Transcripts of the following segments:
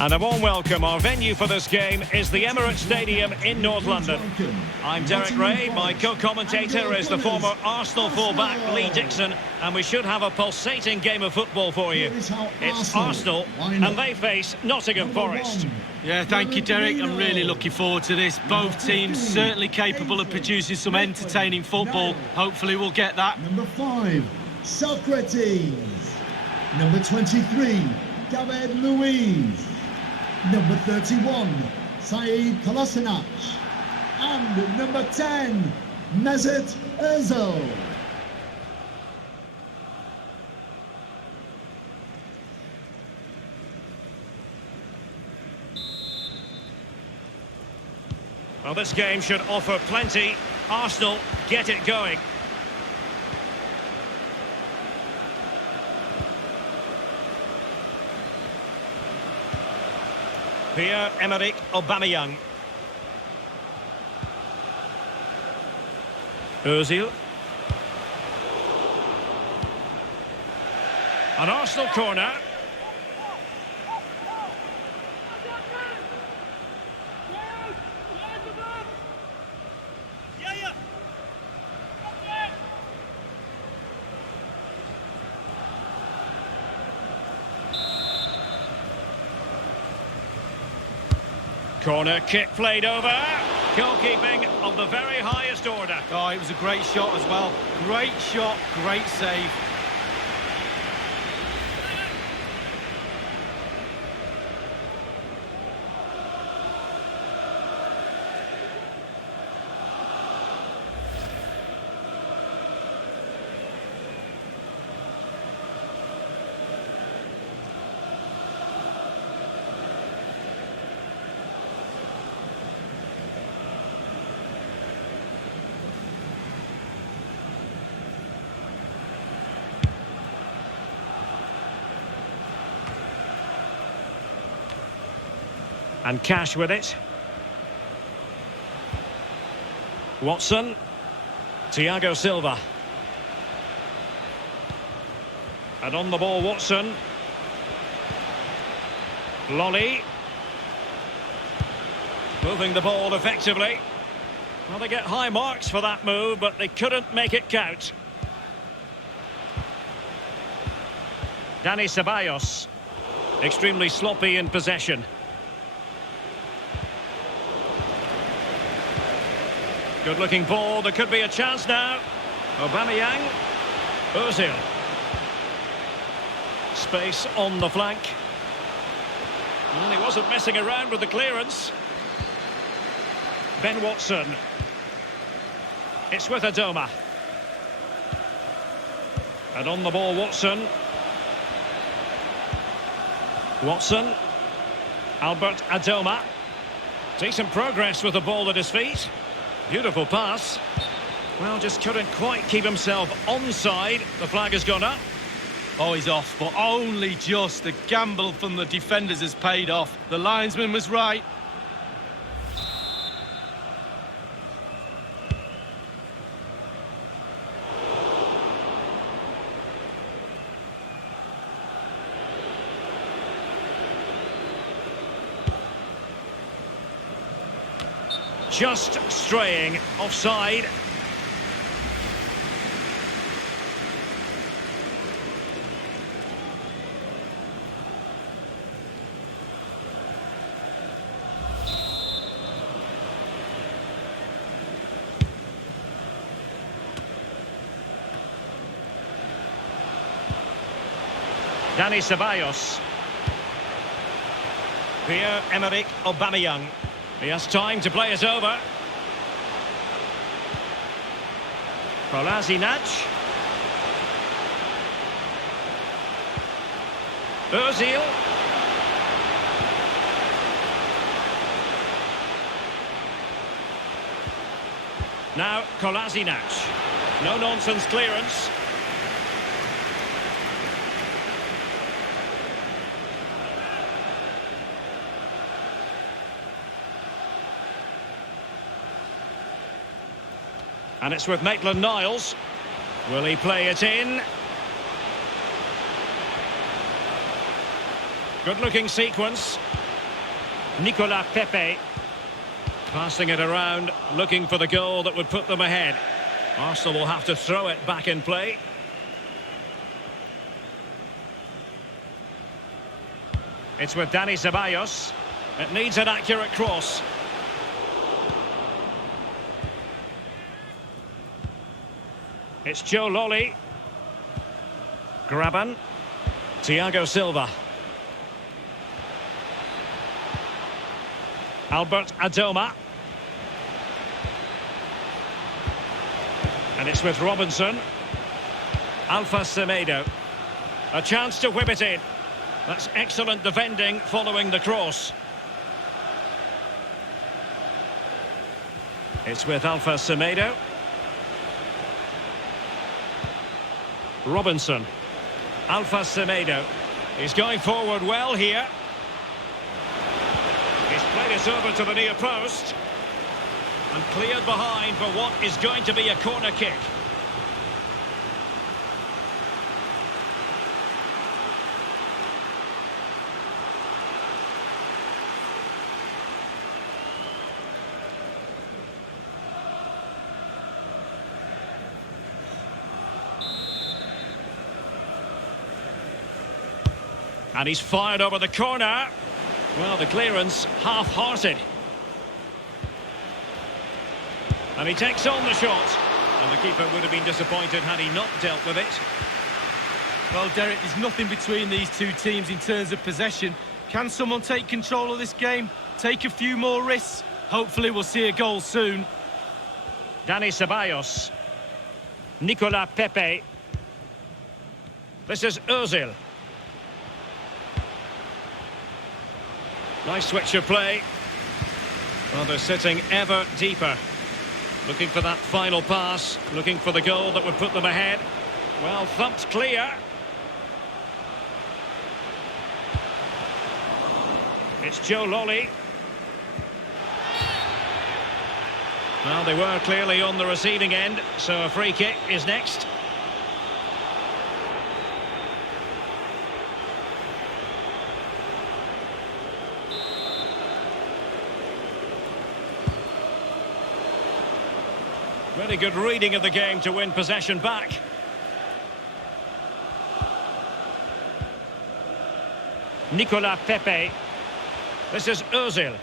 And a warm welcome. Our venue for this game is the Emirates Stadium in North London. I'm Derek Ray. My co-commentator is the former Arsenal fullback Lee Dixon, and we should have a pulsating game of football for you. It's Arsenal, and they face Nottingham Forest. Yeah, thank you, Derek. I'm really looking forward to this. Both teams certainly capable of producing some entertaining football. Hopefully we'll get that. Number 5, Socrates. Number 23, David Luiz. Number 31, Saeed Kolasinac. And number 10, Mesut Ozil. Well, this game should offer plenty. Arsenal get it going. Pierre-Emerick Aubameyang. Ozil. An Arsenal corner. Corner kick played over. Goalkeeping of the very highest order. Oh, it was a great shot as well. Great shot, great save. And Cash with it. Watson. Thiago Silva. And on the ball, Watson. Lolly. Moving the ball effectively. Well, they get high marks for that move, but they couldn't make it count. Dani Ceballos. Extremely sloppy in possession. Good-looking ball. There could be a chance now. Aubameyang. Ozil. Space on the flank. Well, he wasn't messing around with the clearance. Ben Watson. It's with Adoma. And on the ball, Watson. Watson. Albert Adoma. Decent progress with the ball at his feet. Beautiful pass. Well, just couldn't quite keep himself onside. The flag has gone up. Oh, he's off, but only just. The gamble from the defenders has paid off. The linesman was right. Just straying offside. Dani Ceballos. Pierre-Emerick Aubameyang. He has time to play it over. Kolasinac. Ozil. Now Kolasinac. No-nonsense clearance. And it's with Maitland-Niles. Will he play it in? Good-looking sequence. Nicolas Pepe. Passing it around, looking for the goal that would put them ahead. Arsenal will have to throw it back in play. It's with Dani Ceballos. It needs an accurate cross. It's Joe Lolly. Graban. Thiago Silva. Albert Adoma. And it's with Robinson. Alpha Semedo. A chance to whip it in. That's excellent defending following the cross. It's with Alpha Semedo. Robinson. Alpha Semedo. He's going forward well here. He's played it over to the near post. And cleared behind for what is going to be a corner kick. And he's fired over the corner. Well, the clearance half-hearted. And he takes on the shot. And the keeper would have been disappointed had he not dealt with it. Well, Derek, there's nothing between these two teams in terms of possession. Can someone take control of this game? Take a few more risks? Hopefully we'll see a goal soon. Dani Ceballos. Nicolas Pepe. This is Ozil. Nice switch of play. Well, they're sitting ever deeper. Looking for that final pass. Looking for the goal that would put them ahead. Well, thumped clear. It's Joe Lolly. Well, they were clearly on the receiving end, so a free kick is next. Very good reading of the game to win possession back. Nicolas Pepe. This is Ozil.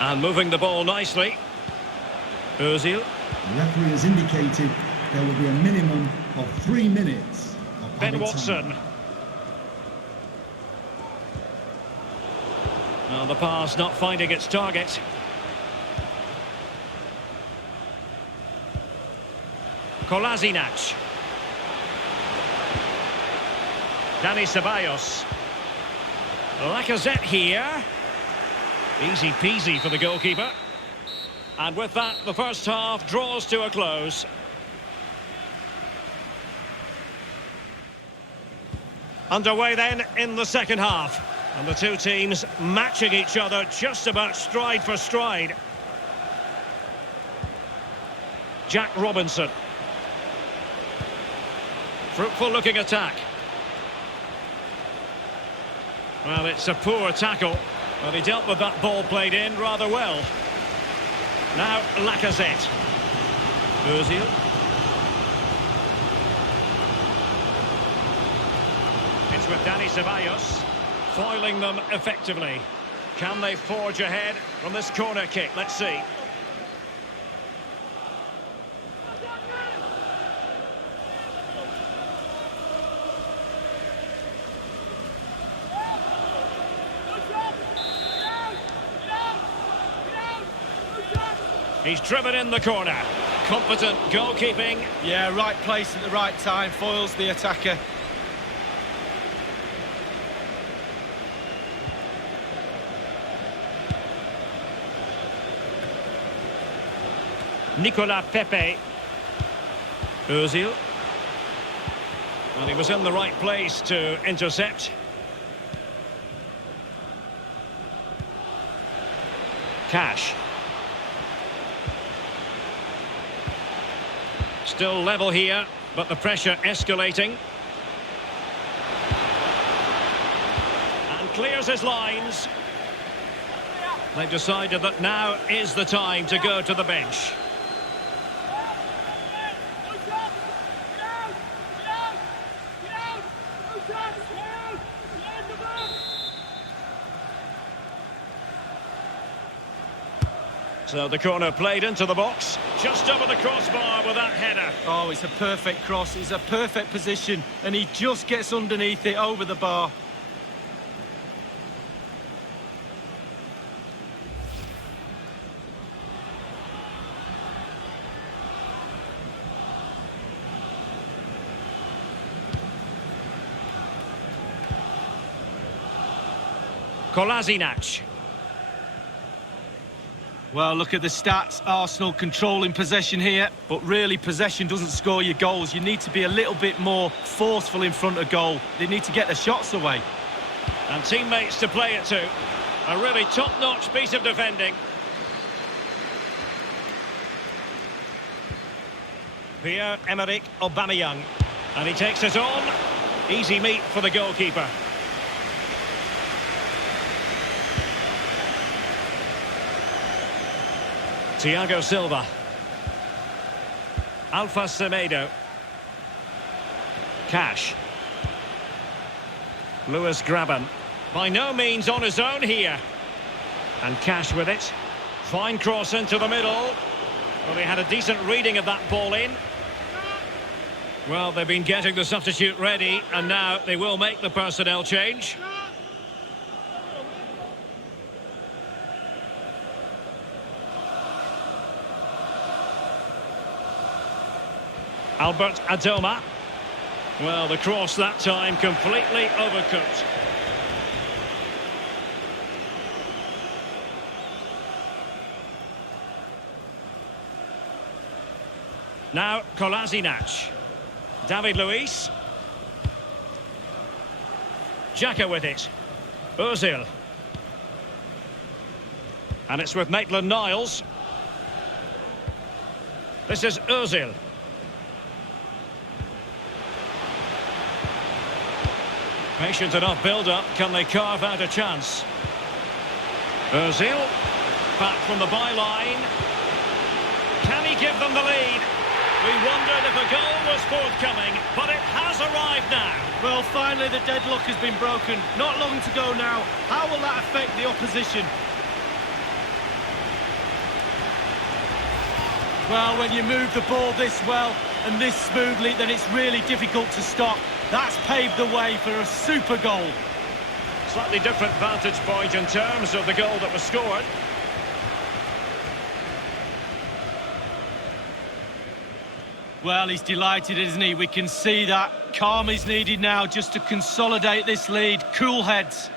And moving the ball nicely. Ozil. The referee has indicated there will be a minimum of 3 minutes of Ben added Watson. time. Well, the pass not finding its target. Kolasinac. Dani Ceballos. Lacazette here. Easy peasy for the goalkeeper. And with that, the first half draws to a close. Underway then in the second half. And the two teams matching each other just about stride for stride. Jack Robinson. Fruitful looking attack. Well, it's a poor tackle, but he dealt with that ball played in rather well. Now Lacazette. Ozil. It's with Dani Ceballos. Foiling them effectively. Can they forge ahead from this corner kick? Let's see. He's driven in the corner. Competent goalkeeping. Yeah, right place at the right time. Foils the attacker. Nicolas Pepe. Ozil. Well, he was in the right place to intercept. Cash. Still level here, but the pressure escalating. clears his lines. They've decided that now is the time to go to the bench. So the corner played into the box, just over the crossbar with that header. Oh, it's a perfect cross, it's a perfect position, and he just gets underneath it over the bar. Kolasinac. Well, look at the stats. Arsenal controlling possession here, but really possession doesn't score you goals. You need to be a little bit more forceful in front of goal. They need to get the shots away. And teammates to play it to. A really top-notch piece of defending. Pierre-Emerick Aubameyang. And he takes it on. Easy meat for the goalkeeper. Thiago Silva. Alpha Semedo. Cash. Lewis Graben. By no means on his own here. And Cash with it. Fine cross into the middle. Well, they had a decent reading of that ball in. Well, they've been getting the substitute ready, and now they will make the personnel change. Albert Adoma. Well, the cross that time completely overcooked. Now Kolasinac. David Luiz. Xhaka with it. Ozil. And it's with Maitland-Niles. This is Ozil. Patient enough build-up. Can they carve out a chance? Ozil. Back from the byline. Can he give them the lead? We wondered if a goal was forthcoming, but it has arrived now. Well, finally the deadlock has been broken. Not long to go now. How will that affect the opposition? Well, when you move the ball this well and this smoothly, then it's really difficult to stop. That's paved the way for a super goal. Slightly different vantage point in terms of the goal that was scored. Well, he's delighted, isn't he? We can see that. Calm is needed now just to consolidate this lead. Cool heads.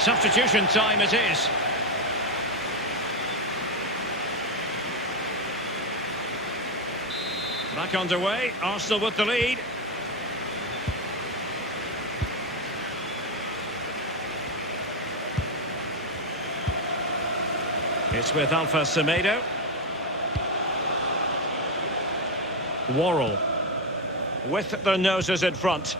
Substitution time it is. Back underway, Arsenal with the lead. It's with Alpha Semedo. Worrell. With their noses in front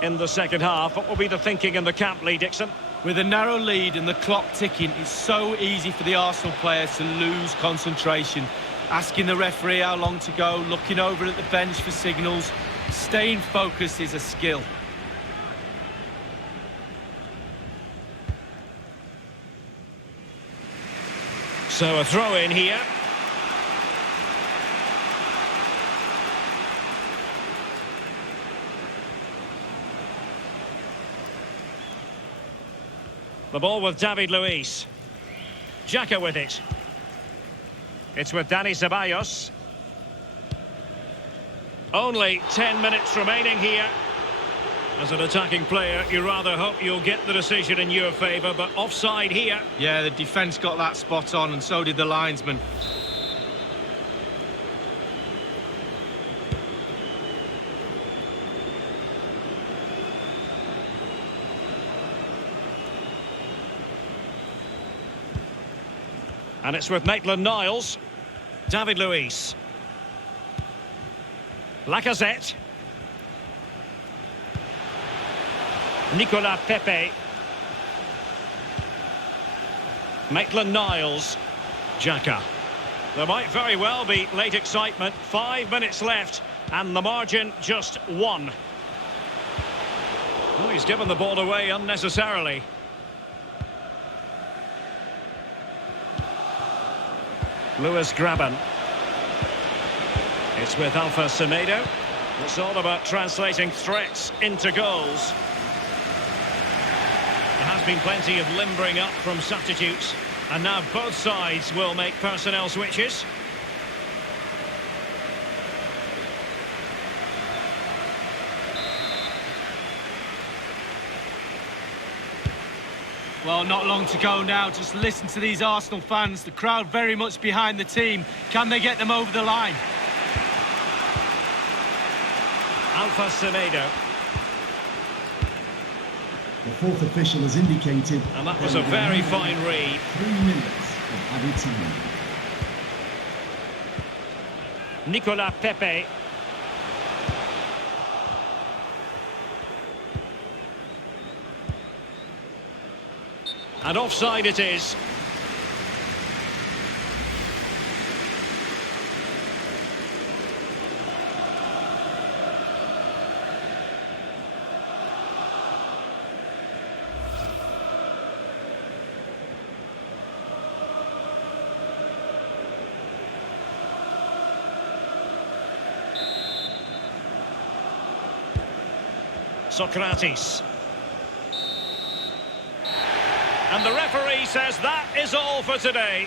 in the second half. What will be the thinking in the camp, Lee Dixon? With a narrow lead and the clock ticking, it's so easy for the Arsenal players to lose concentration. Asking the referee how long to go, looking over at the bench for signals. Staying focused is a skill. So a throw in here. The ball with David Luiz. Xhaka with it. It's with Dani Ceballos. Only 10 minutes remaining here. As an attacking player, you rather hope you'll get the decision in your favour, but offside here. Yeah, the defence got that spot on, and so did the linesman. And it's with Maitland-Niles. David Luiz. Lacazette. Nicolas Pepe. Maitland-Niles. Xhaka. There might very well be late excitement. 5 minutes left, and the margin just 1. Oh, he's given the ball away unnecessarily. Lewis Graben. It's with Alpha Semedo. It's all about translating threats into goals. There has been plenty of limbering up from substitutes, and now both sides will make personnel switches. Well, not long to go now. Just listen to these Arsenal fans. The crowd very much behind the team. Can they get them over the line? Alpha Semedo. The fourth official has indicated... And that was a very fine read. 3 minutes of added time. Nicolas Pepe. And offside it is. Socrates. And the referee says that is all for today.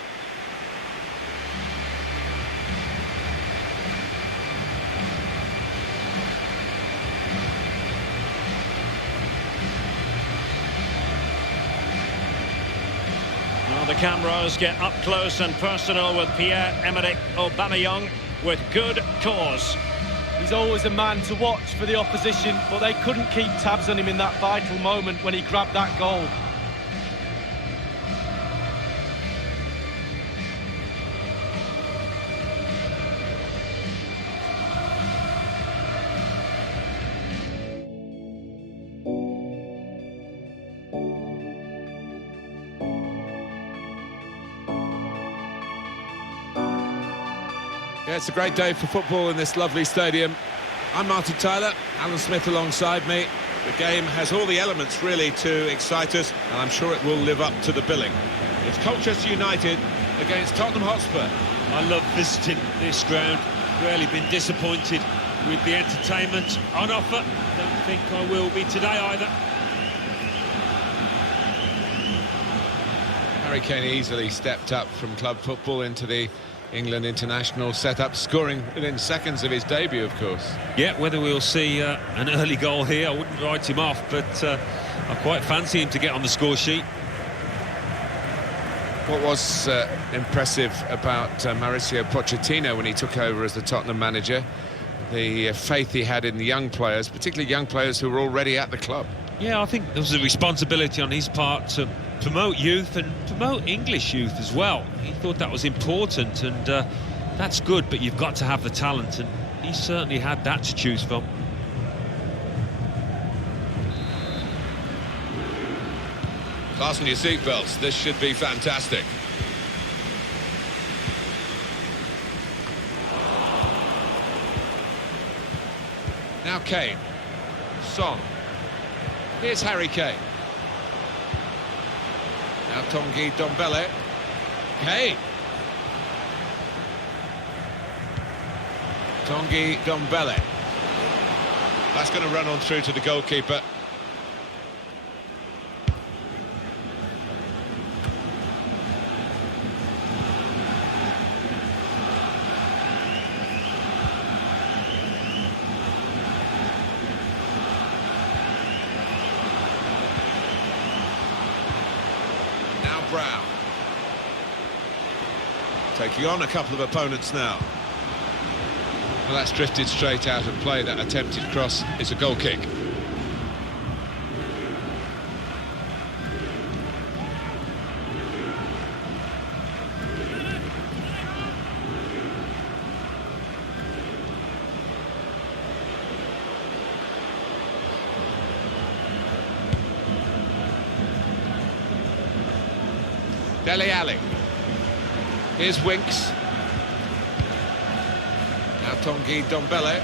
Well, the cameras get up close and personal with Pierre-Emerick Aubameyang with good cause. He's always a man to watch for the opposition, but they couldn't keep tabs on him in that vital moment when he grabbed that goal. Yeah, it's a great day for football in this lovely stadium. I'm Martin Tyler, Alan Smith alongside me. The game has all the elements really to excite us, and I'm sure it will live up to the billing. It's Colchester United against Tottenham Hotspur. I love visiting this ground. Rarely been disappointed with the entertainment on offer. Don't think I will be today either. Harry Kane easily stepped up from club football into the England international setup, scoring within seconds of his debut, of course. Yeah, whether we'll see an early goal here, I wouldn't write him off, but I quite fancy him to get on the score sheet. What was impressive about Mauricio Pochettino when he took over as the Tottenham manager, the faith he had in the young players, particularly young players who were already at the club. Yeah, I think there was a responsibility on his part to promote youth and promote English youth as well. He thought that was important, and that's good, but you've got to have the talent, and he certainly had that to choose from. Fasten your seatbelts, this should be fantastic. Now Kane. Son. Here's Harry Kane. Now Tanguy Ndombele. Kane. Tanguy Ndombele. That's going to run on through to the goalkeeper. Brown. Taking on a couple of opponents now. Well, that's drifted straight out of play. That attempted cross is a goal kick. Dele Alli. Here's Winks. Now Tanguy Ndombele.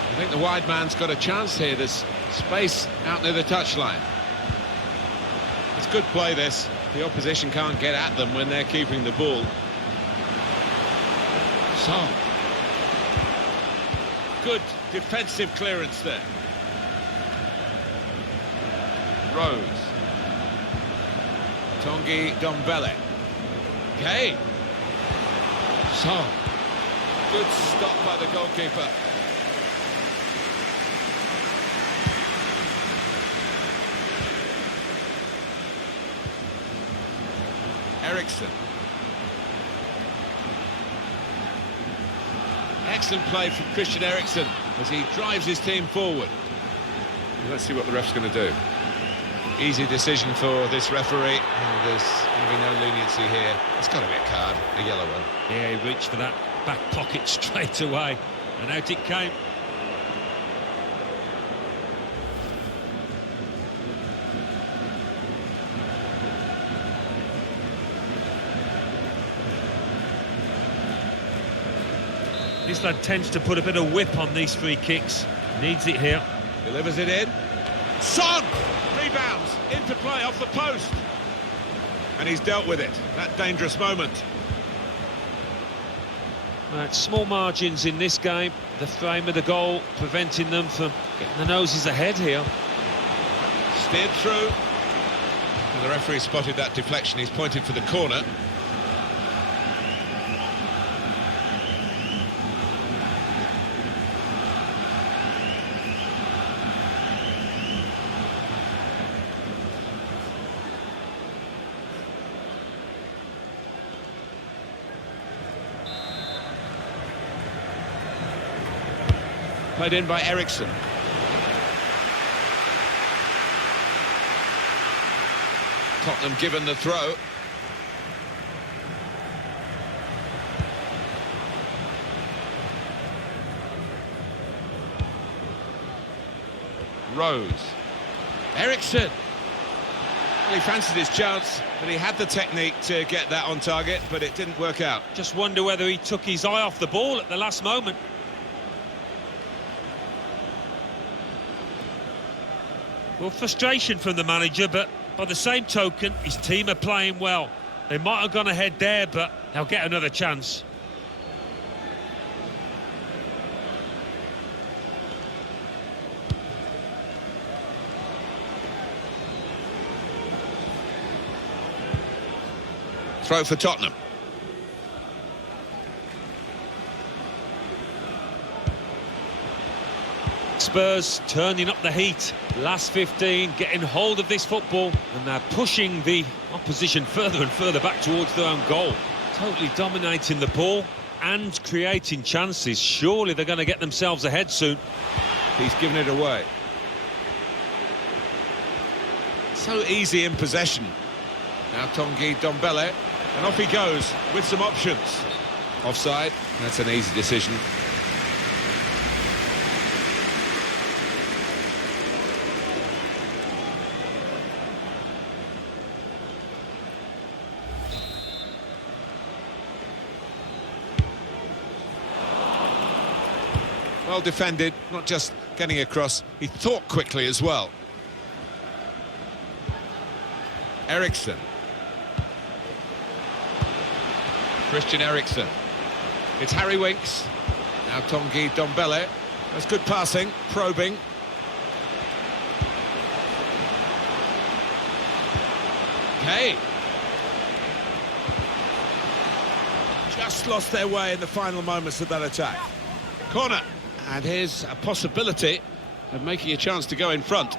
I think the wide man's got a chance here. There's space out near the touchline. It's good play, this. The opposition can't get at them when they're keeping the ball. So, good defensive clearance there. Rose. Tanguy Ndombele. Okay. So, good stop by the goalkeeper. Eriksen. Excellent play from Christian Eriksen as he drives his team forward. Let's see what the ref's going to do. Easy decision for this referee, and there's going to be no leniency here. It's got to be a card, a yellow one. Yeah, he reached for that back pocket straight away, and out it came. This lad tends to put a bit of whip on these free kicks. Needs it here. Delivers it in. Son! Rebounds into play off the post. And he's dealt with it. That dangerous moment. Right, small margins in this game. The frame of the goal preventing them from getting the noses ahead here. Steered through. And the referee spotted that deflection. He's pointed for the corner. Played in by Eriksen. Tottenham given the throw. Rose. Eriksen. Well, he fancied his chance, but he had the technique to get that on target, but it didn't work out. Just wonder whether he took his eye off the ball at the last moment. Well, frustration from the manager, but by the same token, his team are playing well. They might have gone ahead there, but they'll get another chance. Throw for Tottenham. Spurs turning up the heat. Last 15, getting hold of this football, and they're pushing the opposition further and further back towards their own goal. Totally dominating the ball and creating chances. Surely they're going to get themselves ahead soon. He's given it away. So easy in possession. Now Tanguy Ndombele, and off he goes with some options. Offside, that's an easy decision. Well defended, not just getting across, he thought quickly as well. Eriksen. Christian Eriksen. It's Harry Winks. Now Tanguy Ndombele. That's good passing, probing. Okay. Just lost their way in the final moments of that attack. Corner. And here's a possibility of making a chance to go in front.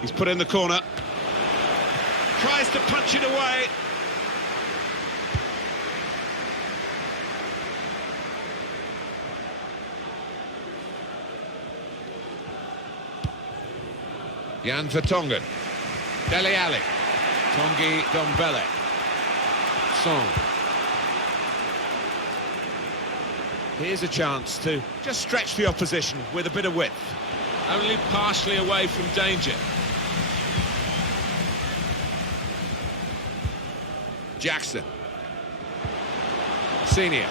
He's put in the corner. Tries to punch it away. Jan Vertonghen. Dele Alli. Tanguy Ndombele. Son. Here's a chance to just stretch the opposition with a bit of width. Only partially away from danger. Jackson. Senior.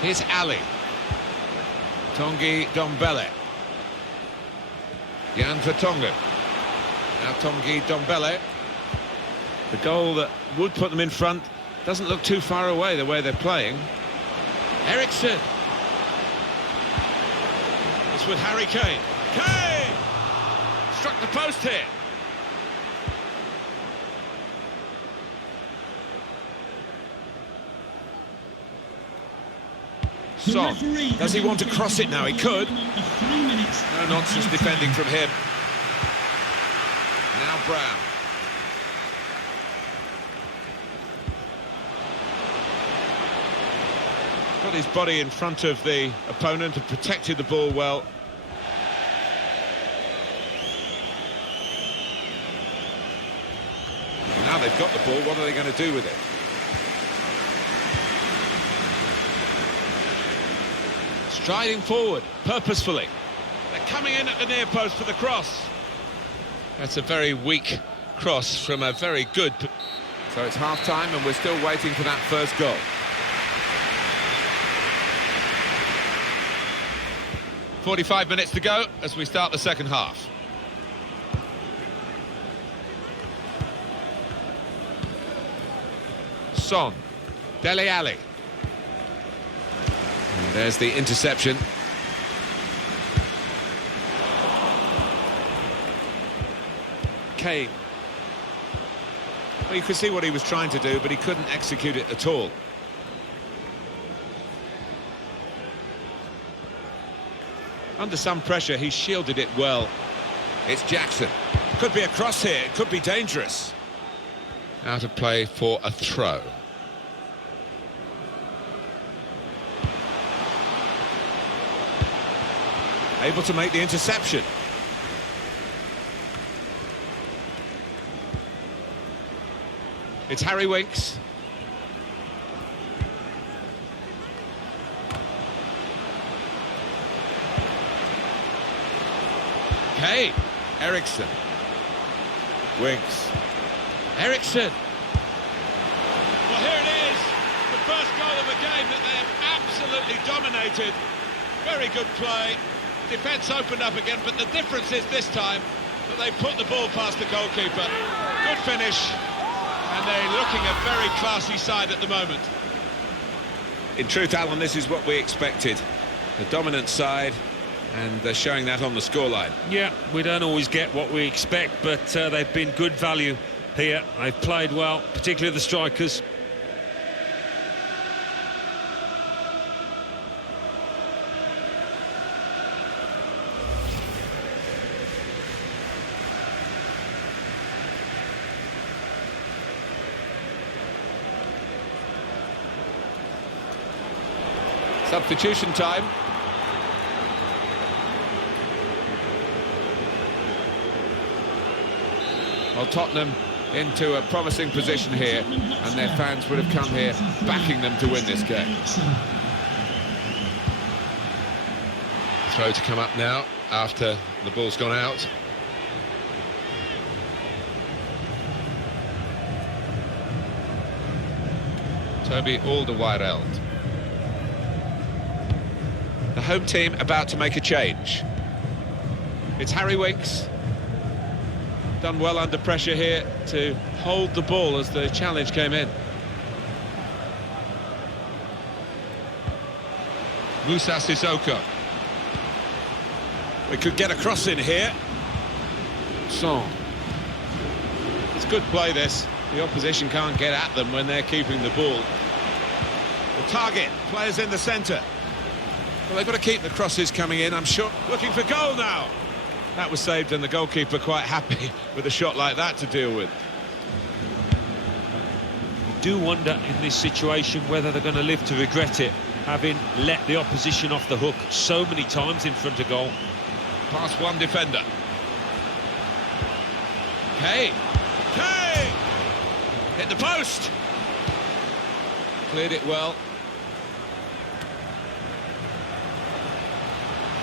Here's Ali. Tanguy Ndombele. Jan Vertonghen. Now Tanguy Ndombele. The goal that would put them in front doesn't look too far away the way they're playing. Eriksson. It's with Harry Kane. Kane! Struck the post here. Son. Does he want to cross it now? He could. No nonsense defending from him. Now Brom. Got his body in front of the opponent and protected the ball well. Now they've got the ball, what are they going to do with it? Striding forward, purposefully. They're coming in at the near post for the cross. That's a very weak cross from a very good... So it's half-time and we're still waiting for that first goal. .45 minutes to go as we start the second half. Son. Dele Alli. And there's the interception. Kane. Well, you could see what he was trying to do, but he couldn't execute it at all. Under some pressure, he shielded it well. It's Jackson. Could be a cross here, it could be dangerous. Out of play for a throw. Able to make the interception. It's Harry Winks. Hey, Eriksson. Winks. Eriksson. Well, here it is. The first goal of a game that they have absolutely dominated. Very good play. Defence opened up again, but the difference is this time that they put the ball past the goalkeeper. Good finish. And they're looking a very classy side at the moment. In truth, Alan, this is what we expected. The dominant side. And they're showing that on the scoreline. Yeah, we don't always get what we expect, but they've been good value here. They've played well, particularly the strikers. Substitution time. Well, Tottenham into a promising position here, and their fans would have come here backing them to win this game. Throw to come up now after the ball's gone out. Toby Alderweireld. The home team about to make a change. It's Harry Winks. Done well under pressure here to hold the ball as the challenge came in. Moussa Sissoko. We could get a cross in here. Son. It's good play, this. The opposition can't get at them when they're keeping the ball. The target, players in the centre. Well, they've got to keep the crosses coming in, I'm sure. Looking for goal now. That was saved, and the goalkeeper quite happy with a shot like that to deal with. You do wonder in this situation whether they're going to live to regret it, having let the opposition off the hook so many times in front of goal. past one defender. Kane! Kane! Hit the post! Cleared it well.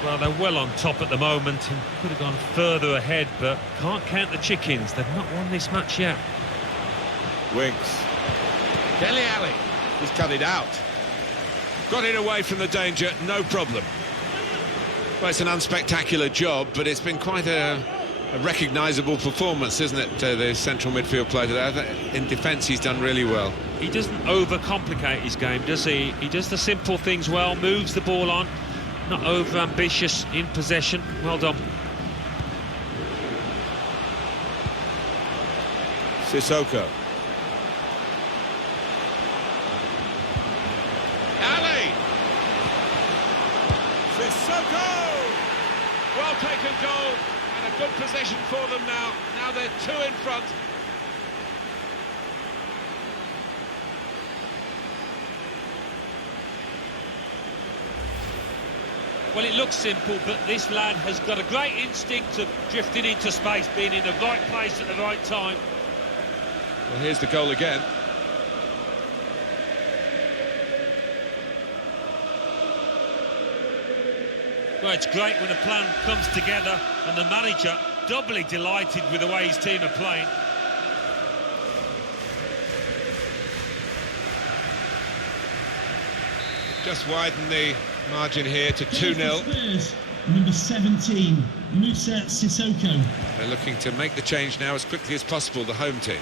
Well, they're well on top at the moment and could have gone further ahead, but can't count the chickens. They've not won this match yet. Winks. Dele Alli. He's cut it out. Got it away from the danger, no problem. Well, it's an unspectacular job, but it's been quite a recognisable performance, isn't it, the central midfield player today? In defence, he's done really well. He doesn't overcomplicate his game, does he? He does the simple things well, moves the ball on, not over-ambitious in possession. Well done. Sissoko. Ali! Sissoko! Well taken goal, and a good possession for them now. Now they're two in front. Well, it looks simple, but this lad has got a great instinct of drifting into space, being in the right place at the right time. Well, here's the goal again. Well, it's great when a plan comes together and the manager doubly delighted with the way his team are playing. Just widen the margin here to 2-0. Spurs, number 17, Moussa Sissoko. They're looking to make the change now as quickly as possible, the home team.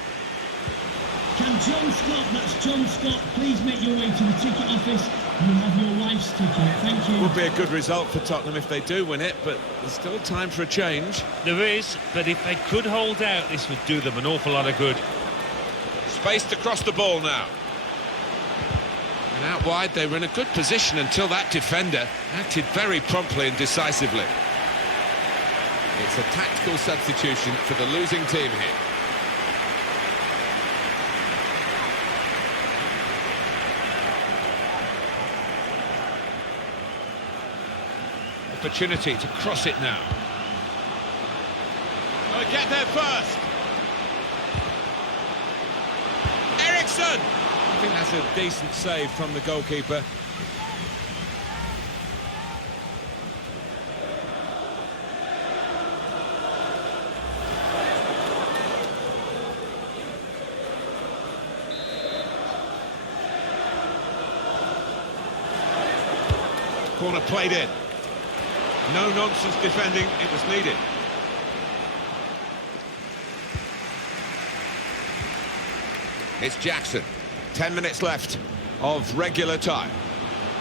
Can John Scott, that's John Scott, please make your way to the ticket office. You have your wife's ticket, thank you. Would be a good result for Tottenham if they do win it, but there's still time for a change. There is, but if they could hold out, this would do them an awful lot of good. Spaced across the ball now. And out wide, they were in a good position until that defender acted very promptly and decisively. It's a tactical substitution for the losing team here. Opportunity to cross it now. Oh, get there first. Eriksson! I think that's a decent save from the goalkeeper. Corner played in. No nonsense defending, it was needed. It's Jackson. 10 minutes left of regular time.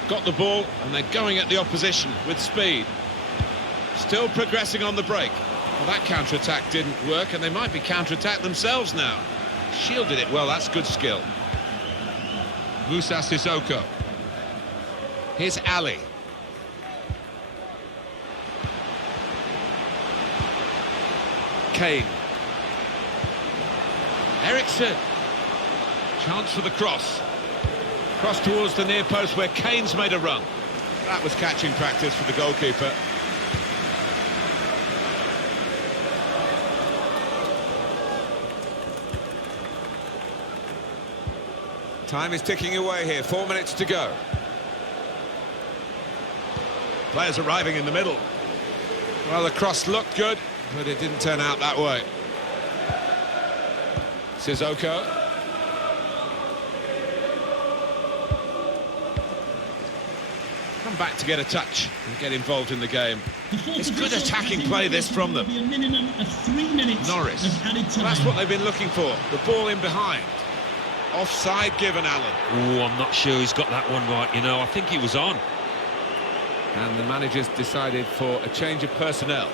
Got the ball and they're going at the opposition with speed. Still progressing on the break. Well, that counter-attack didn't work and they might be counter-attacked themselves now. Shielded it well, that's good skill. Moussa Sissoko. Here's Ali. Kane. Eriksson. Chance for the cross. Cross towards the near post where Kane's made a run. That was catching practice for the goalkeeper. Time is ticking away here, 4 minutes to go. Players arriving in the middle. Well, the cross looked good, but it didn't turn out that way. Sissoko. Come back to get a touch and get involved in the game. It's good attacking play this from them. A minimum of 3 minutes Norris. of added time. That's what they've been looking for. The ball in behind. Offside given, Alan. Oh, I'm not sure he's got that one right, you know. I think he was on. And the manager's decided for a change of personnel.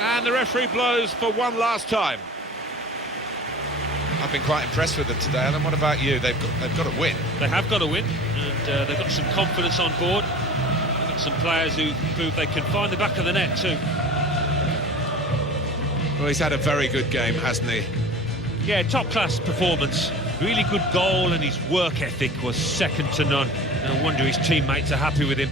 And the referee blows for one last time. I've been quite impressed with them today, Alan. What about you? They've got to win. They have got to win, and they've got some confidence on board. They've got some players who prove they can find the back of the net too. Well, he's had a very good game, hasn't he? Yeah, top-class performance. Really good goal, and his work ethic was second to none. No wonder his teammates are happy with him.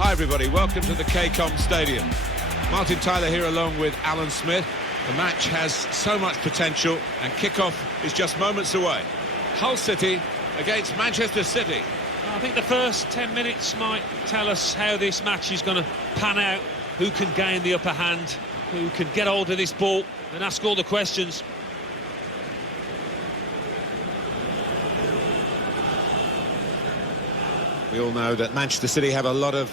Hi everybody, welcome to the KCOM Stadium. Martin Tyler here along with Alan Smith. The match has so much potential and kick-off is just moments away. Hull City against Manchester City. I think the first 10 minutes might tell us how this match is going to pan out, who can gain the upper hand, who can get hold of this ball and ask all the questions. We all know that Manchester City have a lot of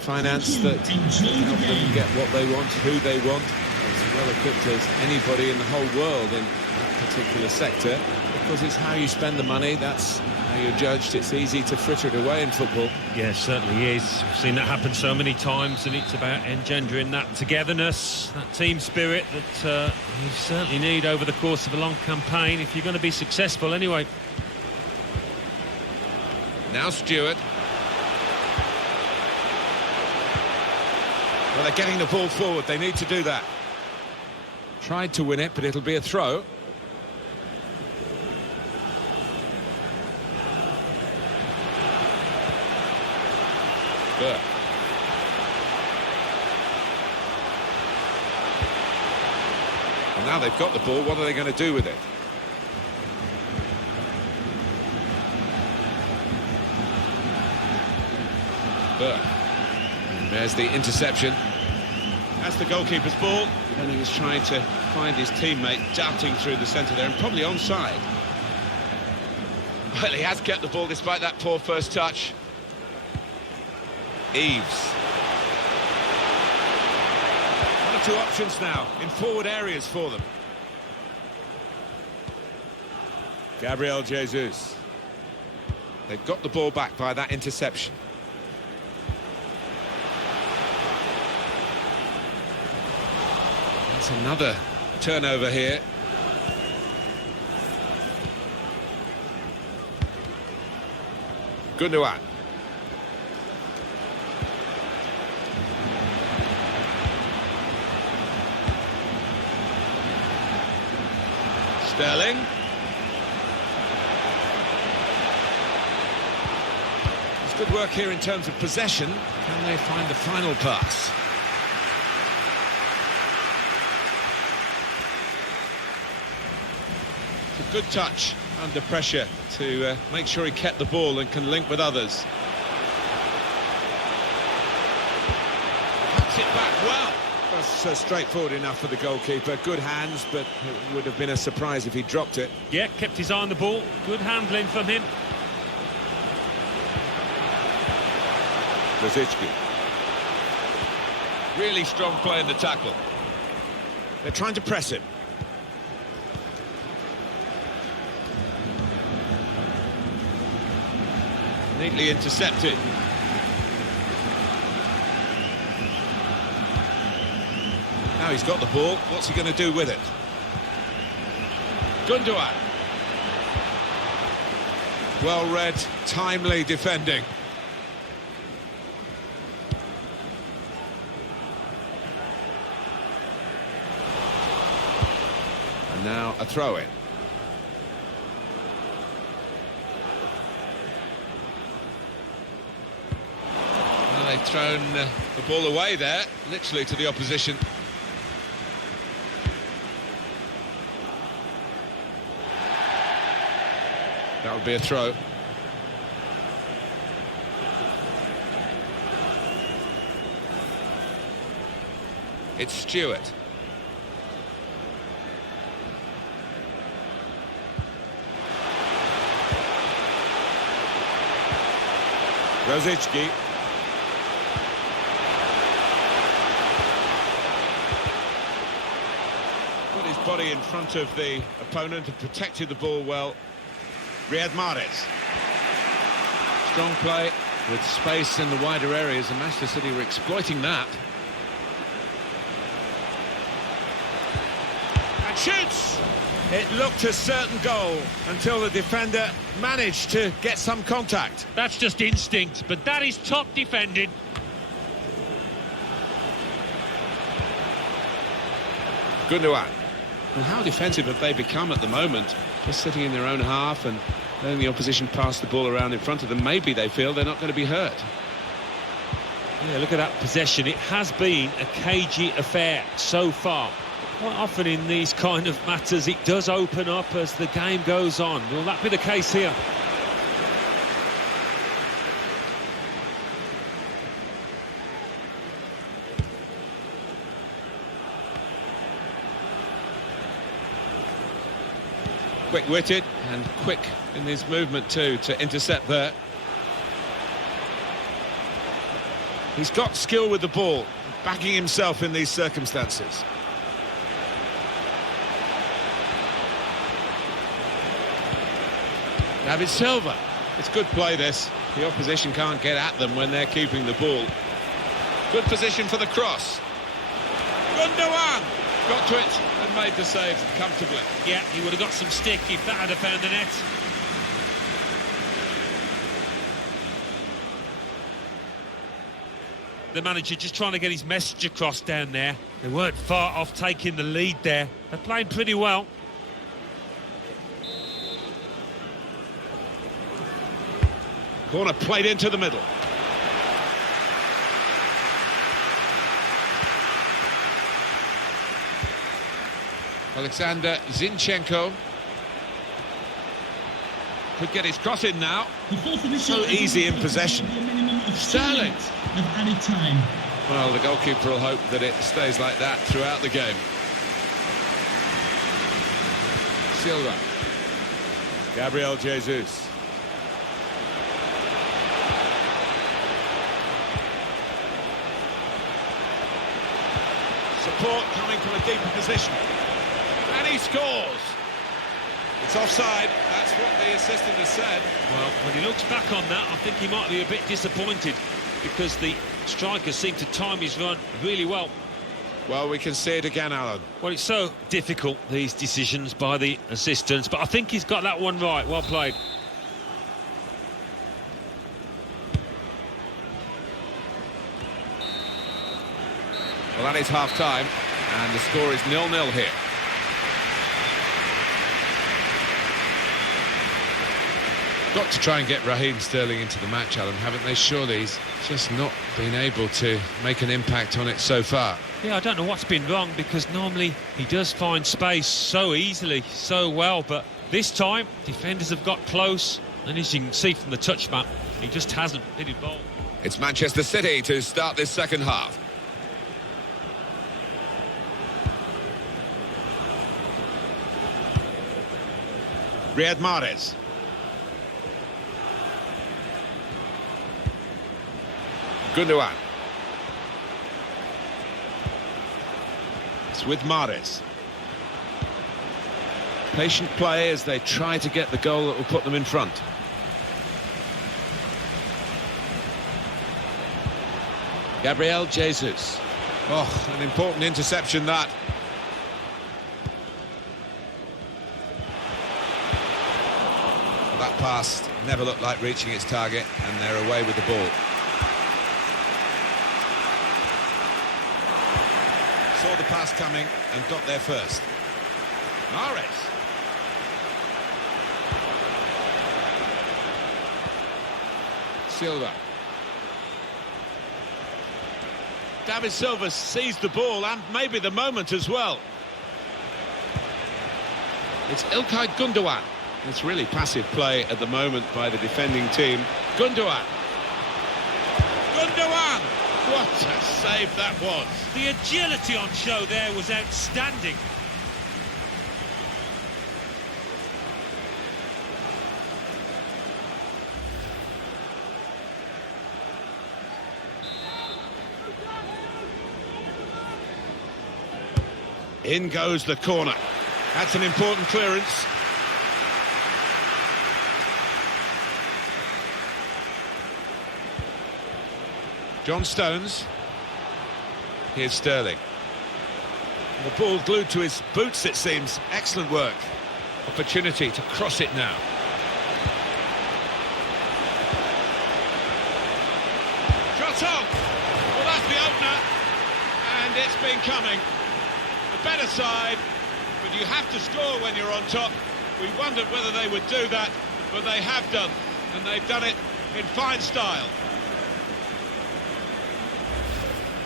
finance that help them get what they want, who they want. As well equipped as anybody in the whole world in that particular sector, because it's how you spend the money, that's how you're judged. It's easy to fritter it away in football. Yeah, certainly is. We've seen that happen so many times, and it's about engendering that togetherness, that team spirit that you certainly need over the course of a long campaign if you're going to be successful anyway. Now Stewart. Well, they're getting the ball forward. They need to do that. Tried to win it, but it'll be a throw. Burke. And now they've got the ball. What are they going to do with it? Burke. And there's the interception. That's the goalkeeper's ball. And he was trying to find his teammate darting through the centre there and probably onside. Well, he has kept the ball despite that poor first touch. Eves. One or two options now in forward areas for them. Gabriel Jesus. They've got the ball back by that interception. That's another turnover here. Gundogan. Sterling. It's good work here in terms of possession. Can they find the final pass? It's a good touch under pressure to make sure he kept the ball and can link with others. Cuts it back well. That's straightforward enough for the goalkeeper. Good hands, but it would have been a surprise if he dropped it. Yeah, kept his eye on the ball. Good handling from him. Rosicki. Really strong play in the tackle. They're trying to press him. Neatly intercepted. Now he's got the ball. What's he going to do with it? Gundogan. Well read, timely defending. And now a throw-in. Well, they've thrown the ball away there, literally to the opposition. That would be a throw. It's Stewart. Rosicki. Put his body in front of the opponent and protected the ball well. Riyad Mahrez. Strong play with space in the wider areas, and Manchester City were exploiting that. And shoots! It looked a certain goal until the defender managed to get some contact. That's just instinct, but that is top defending. Gundogan. Well, how defensive have they become at the moment? Just sitting in their own half and letting the opposition pass the ball around in front of them. Maybe they feel they're not going to be hurt. Yeah, look at that possession. It has been a cagey affair so far. Quite often in these kind of matters, it does open up as the game goes on. Will that be the case here? Quick-witted and quick in his movement too to intercept there. He's got skill with the ball, backing himself in these circumstances. David Silva. It's good play, this. The opposition can't get at them when they're keeping the ball. Good position for the cross. Gundogan got to it and made the save comfortably. Yeah, he would have got some stick if that had found the net. The manager just trying to get his message across down there. They weren't far off taking the lead there. They're playing pretty well. Corner played into the middle. Alexander Zinchenko could get his cross in now. So easy in possession. Sterling. Of added time. Well, the goalkeeper will hope that it stays like that throughout the game. Silva. Gabriel Jesus. Support coming from a deeper position. And he scores. It's offside. That's what the assistant has said. Well, when he looks back on that, I think he might be a bit disappointed because the striker seemed to time his run really well. Well, we can see it again, Alan. Well, it's so difficult, these decisions by the assistants, but I think he's got that one right. Well played. Well, that is half-time, and the score is 0-0 here. Got to try and get Raheem Sterling into the match, Alan, haven't they? Surely he's just not been able to make an impact on it so far. Yeah, I don't know what's been wrong, because normally he does find space so easily, so well, but this time defenders have got close, and as you can see from the touch map, he just hasn't hit it ball. It's Manchester City to start this second half. Riyad Mahrez. Gundogan. It's with Mahrez. Patient play as they try to get the goal that will put them in front. Gabriel Jesus. Oh, an important interception that. That pass never looked like reaching its target, and they're away with the ball. Saw the pass coming and got there first. Mahrez. Silva. David Silva seized the ball and maybe the moment as well. It's İlkay Gundogan. It's really passive play at the moment by the defending team. Gundogan. Gundogan! What a save that was. The agility on show there was outstanding. In goes the corner. That's an important clearance. John Stones. Here's Sterling. The ball glued to his boots, it seems. Excellent work. Opportunity to cross it now. Shot on! Well, that's the opener. And it's been coming. The better side, but you have to score when you're on top. We wondered whether they would do that, but they have done. And they've done it in fine style.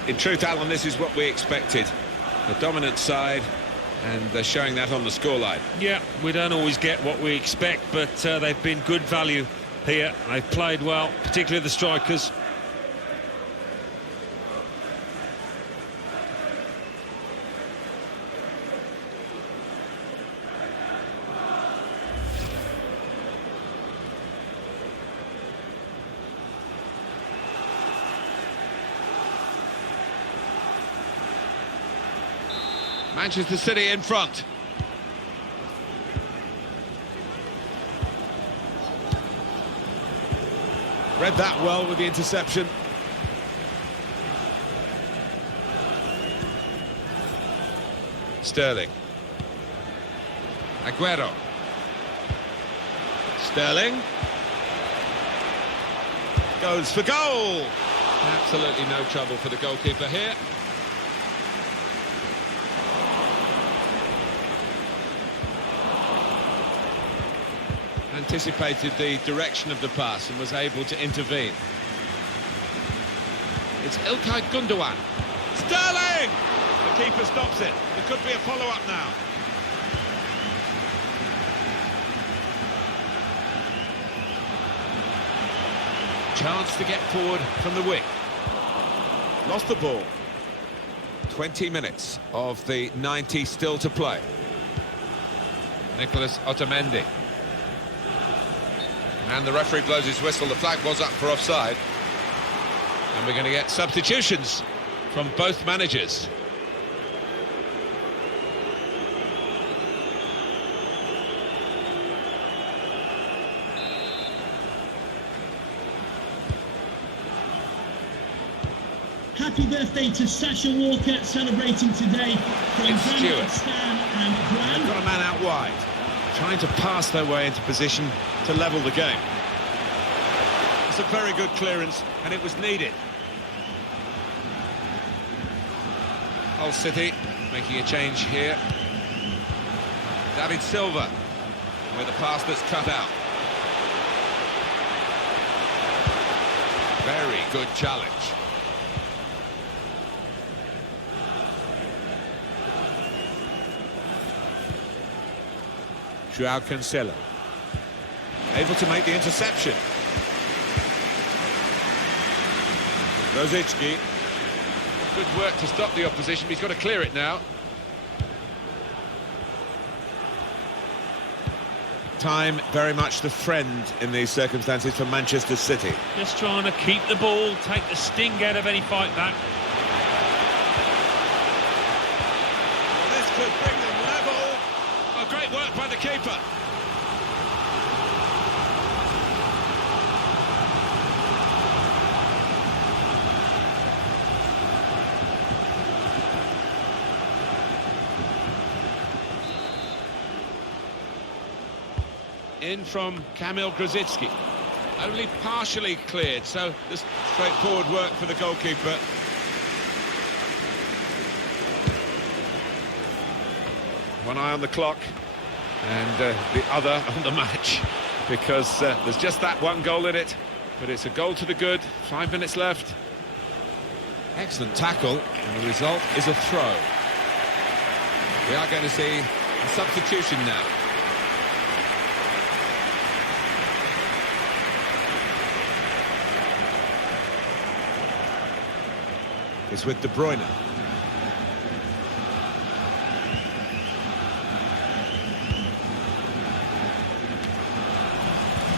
In truth, Alan, this is what we expected. The dominant side, and they're showing that on the scoreline. Yeah, we don't always get what we expect, but they've been good value here. They've played well, particularly the strikers. Manchester City in front. Read that well with the interception. Sterling. Aguero. Sterling. Goes for goal. Absolutely no trouble for the goalkeeper here. Anticipated the direction of the pass and was able to intervene. It's İlkay Gundogan. Sterling! The keeper stops it. There could be a follow-up now. Chance to get forward from the wing. Lost the ball. 20 minutes of the 90 still to play. Nicolas Otamendi. And the referee blows his whistle. The flag was up for offside. And we're going to get substitutions from both managers. Happy birthday to Sasha Walker, celebrating today from It's Stewart. Grant, Stan and They've Grant. got a man out wide, trying to pass their way into position to level the game. It's a very good clearance, and it was needed. Hull City making a change here. David Silva with a pass that's cut out. Very good challenge. Joao Cancelo. Able to make the interception. Rosicki. Good work to stop the opposition. He's got to clear it now. Time very much the friend in these circumstances for Manchester City. Just trying to keep the ball, take the sting out of any fight back. This could bring them level. Oh, great work by the keeper. In from Kamil Grosicki. Only partially cleared, so this straightforward work for the goalkeeper. One eye on the clock and the other on the match, because there's just that one goal in it, but it's a goal to the good. 5 minutes left. Excellent tackle, and the result is a throw. We are going to see a substitution now. Is with De Bruyne.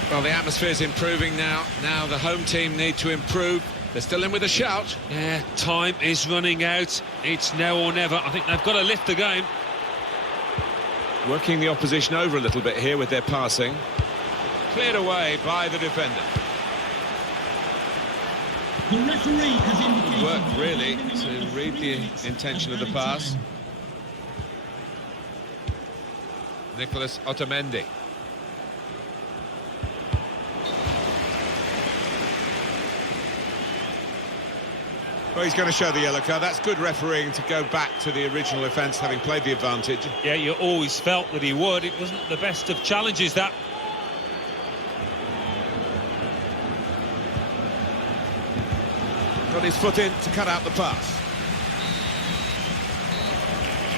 Well, the atmosphere is improving now. Now the home team need to improve They're still in with a shout. Yeah, time is running out. It's now or never. I think they've got to lift the game. Working the opposition over a little bit here with their passing. Cleared away by the defender. The referee has indicated... Good work, really, to read the intention of the pass. Nicholas Otamendi. Well, he's going to show the yellow card. That's good refereeing to go back to the original offence, having played the advantage. Yeah, you always felt that he would. It wasn't the best of challenges, that. Got his foot in to cut out the pass.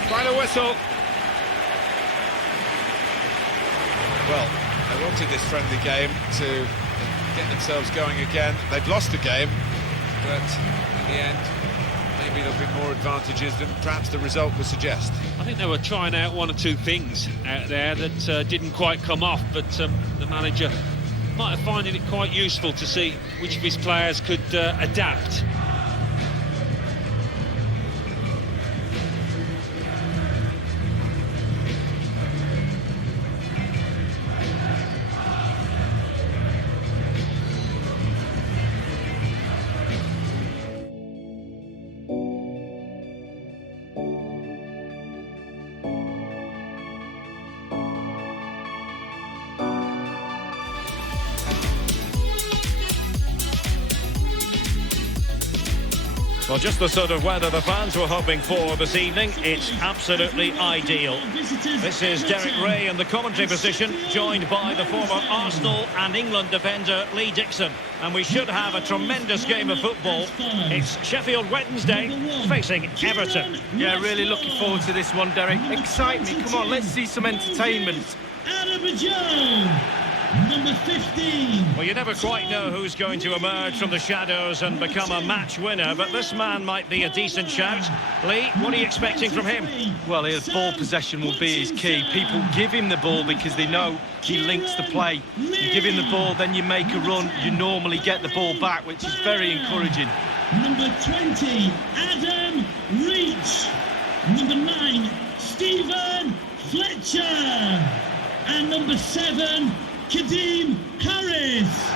Final whistle. Well, they wanted this friendly game to get themselves going again. They've lost the game, but in the end, maybe there'll be more advantages than perhaps the result would suggest. I think they were trying out one or two things out there that didn't quite come off, but the manager might have found it quite useful to see which of his players could adapt. Well, just the sort of weather the fans were hoping for this evening. It's absolutely ideal. This is Derek Ray in the commentary position, joined by the former Arsenal and England defender Lee Dixon. And we should have a tremendous game of football. It's Sheffield Wednesday facing Everton. Yeah, really looking forward to this one, Derek. Excite me. Come on, let's see some entertainment. Number 15. Well, you never quite know who's going to emerge from the shadows and become a match winner, but this man might be a decent shout. Lee, what are you expecting from him? Well, his ball possession will be his key. People give him the ball because they know he links the play. You give him the ball, then you make a run, you normally get the ball back, which is very encouraging. Number 20, Adam Reach. Number 9, Stephen Fletcher. And number 7, Kadeem Harris.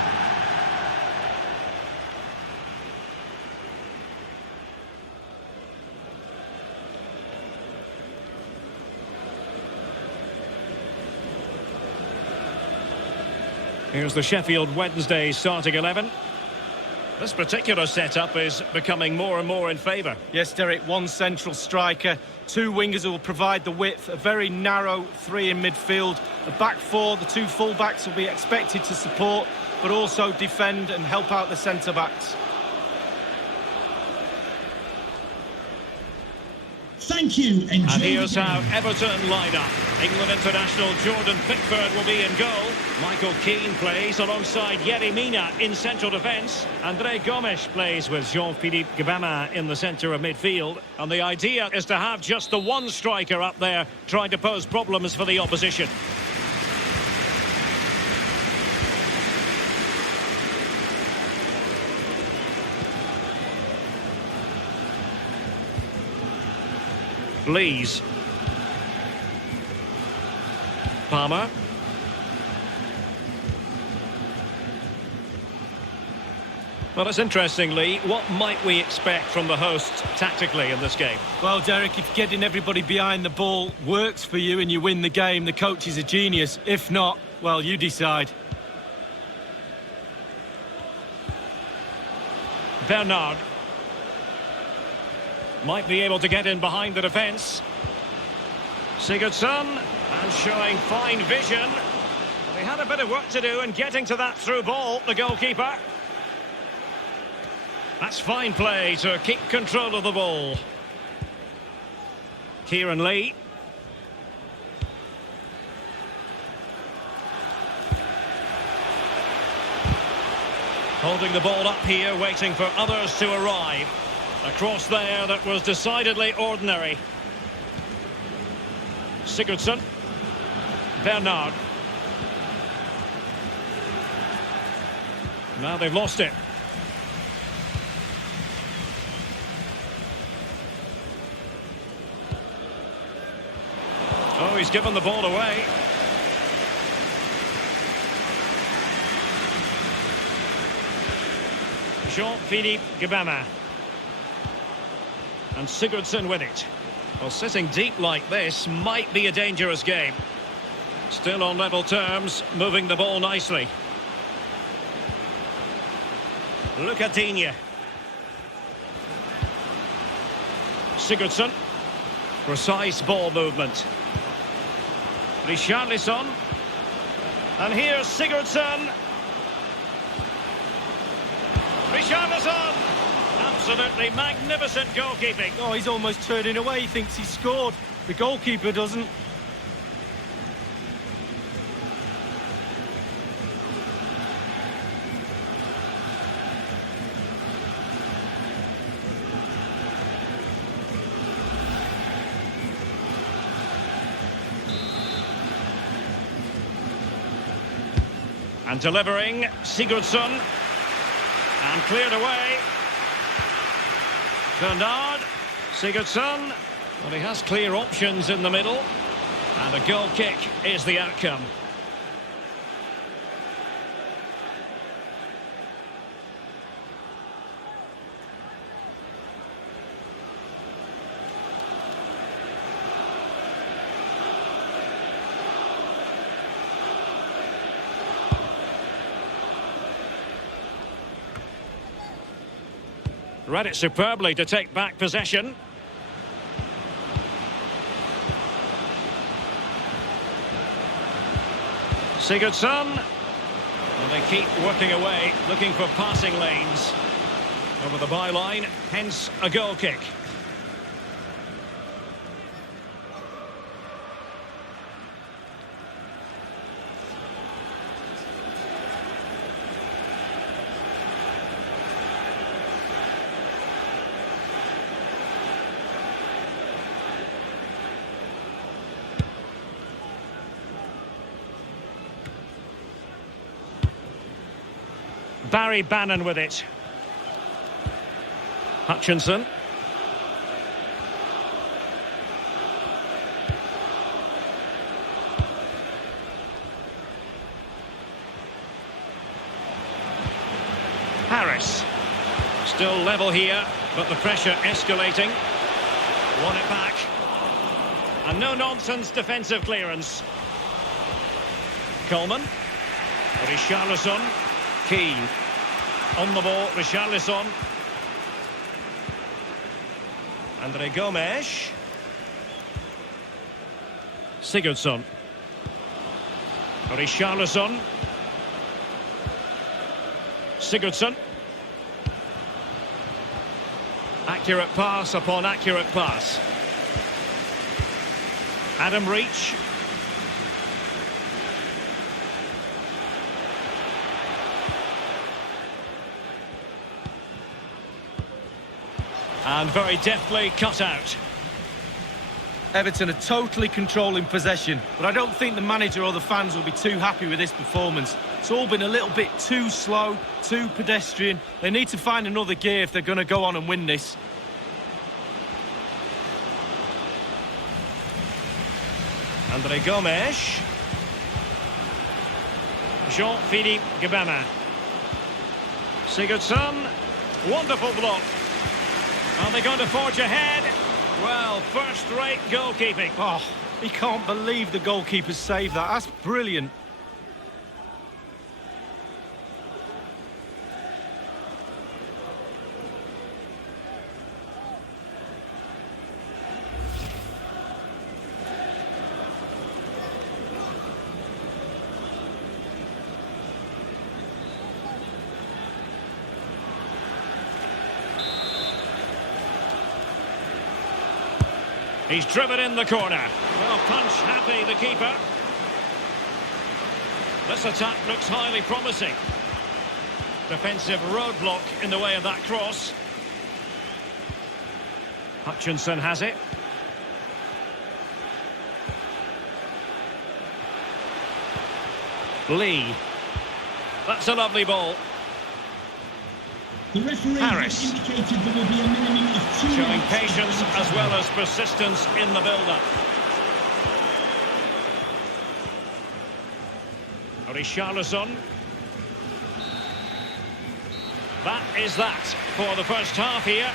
Here's the Sheffield Wednesday starting 11. This particular setup is becoming more and more in favour. Yes, Derek, one central striker, two wingers who will provide the width, a very narrow three in midfield, a back four, the two full-backs will be expected to support, but also defend and help out the centre-backs. Thank you. And here's how Everton line up. England international Jordan Pickford will be in goal. Michael Keane plays alongside Yerry Mina in central defence. André Gomes plays with Jean-Philippe Gabama in the centre of midfield. And the idea is to have just the one striker up there trying to pose problems for the opposition. Lees. Palmer. Well, it's interesting, Lee. What might we expect from the hosts tactically in this game? Well, Derek, if getting everybody behind the ball works for you and you win the game, the coach is a genius. If not, well, you decide. Bernard. Might be able to get in behind the defence. Sigurdsson, and showing fine vision. They had a bit of work to do in getting to that through ball, the goalkeeper. That's fine play to keep control of the ball. Kieran Lee. Holding the ball up here, waiting for others to arrive. A cross there that was decidedly ordinary. Sigurdsson. Bernard. Now they've lost it. he's given the ball away. Jean-Philippe Gabama. And Sigurdsson with it. Well, sitting deep like this might be a dangerous game. Still on level terms, moving the ball nicely. Look at Digne. Sigurdsson. Precise ball movement. Richarlison. And here's Sigurdsson. Richarlison! Absolutely magnificent goalkeeping. Oh, he's almost turning away. He thinks he scored. The goalkeeper doesn't. And delivering, Sigurdsson. And cleared away. Bernard, Sigurdsson. Well, he has clear options in the middle. And a goal kick is the outcome. Read it superbly to take back possession. Sigurdsson. Well, they keep working away, looking for passing lanes. Over the byline, hence a goal kick. Barry Bannon with it. Hutchinson. Harris. Still level here, but the pressure escalating. Won it back. And no-nonsense defensive clearance. Coleman. Richarlison. Keane. On the ball, Richarlison. Andre Gomes. Sigurdsson. Richarlison. Sigurdsson. Accurate pass upon accurate pass. Adam Reach. And very deftly cut out. Everton are totally controlling possession, but I don't think the manager or the fans will be too happy with this performance. It's all been a little bit too slow, too pedestrian. They need to find another gear if they're going to go on and win this. Andre Gomes. Jean-Philippe Gabama. Sigurdsson. Wonderful block. Are they going to forge ahead? Well, first-rate goalkeeping. Oh, he can't believe the goalkeeper saved that. That's brilliant. He's driven in the corner. Well, punch happy, the keeper. This attack looks highly promising. Defensive roadblock in the way of that cross. Hutchinson has it. Lee. That's a lovely ball. The referee Harris. has indicated there will be a minimum of 2 Showing minutes. patience as well as persistence in the build-up. Richarlison. That is that for the first half here.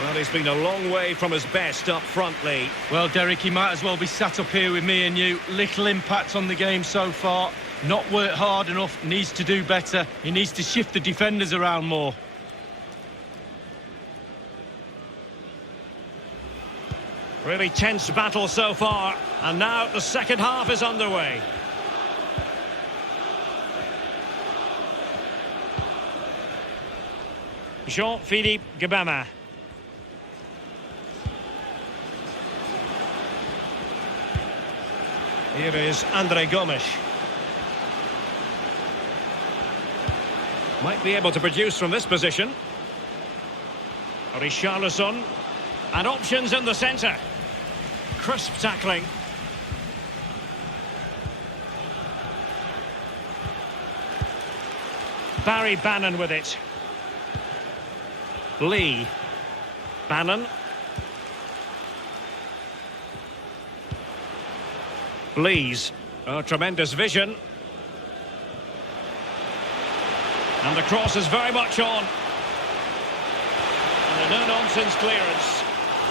Well, he's been a long way from his best up front, Lee. Well, Derek, he might as well be sat up here with me and you. Little impact on the game so far. Not worked hard enough, needs to do better. He needs to shift the defenders around more. Really tense battle so far, and now the second half is underway. Jean-Philippe Gabama. Here is Andre Gomes. Might be able to produce from this position. Richarlison. And options in the centre. Crisp tackling. Barry Bannon with it. Lee. Bannon. Lees. Oh, tremendous vision. And the cross is very much on. And a no-nonsense clearance.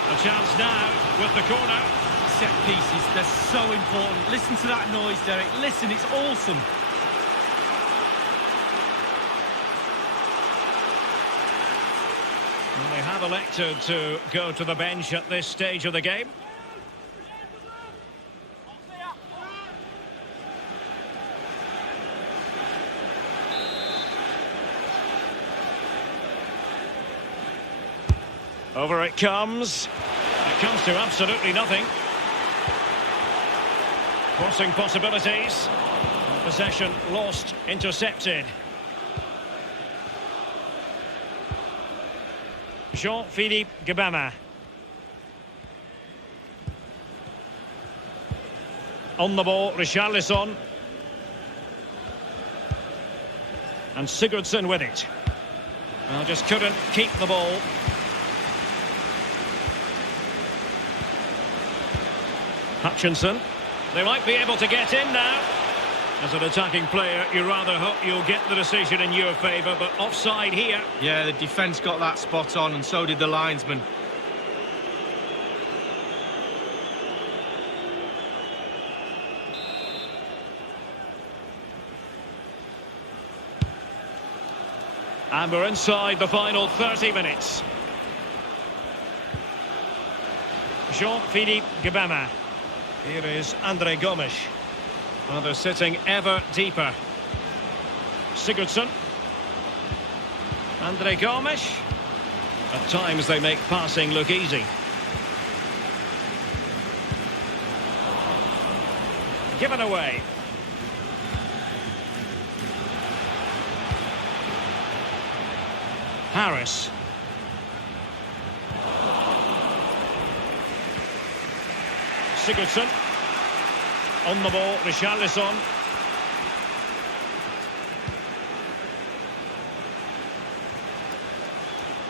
A chance now with the corner. Set pieces, they're so important. Listen to that noise, Derek. Listen, it's awesome. And they have elected to go to the bench at this stage of the game. Over it comes. It comes to absolutely nothing. Crossing possibilities. Possession lost, intercepted. Jean-Philippe Gabama. On the ball, Richarlison. And Sigurdsson with it. Well, just couldn't keep the ball. Hutchinson. They might be able to get in now. As an attacking player, you rather hope you'll get the decision in your favour, but offside here. Yeah, the defence got that spot on, and so did the linesman. And we're inside the final 30 minutes. Jean-Philippe Gabama. Here is Andre Gomes. Well, they're sitting ever deeper. Sigurdsson. Andre Gomes. At times they make passing look easy. Given away. Harris. Sigurdsson. On the ball, Richarlison.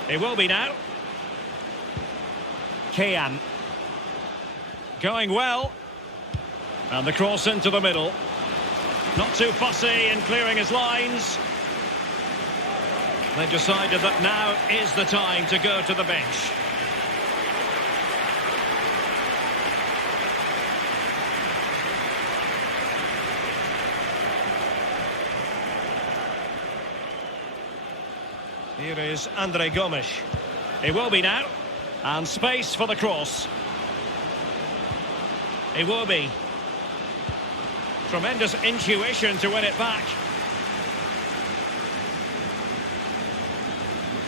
It will be now. Kean. Going well. And the cross into the middle. Not too fussy in clearing his lines. They've decided that now is the time to go to the bench. Here is Andre Gomes. It will be now. And space for the cross. It will be. Tremendous intuition to win it back.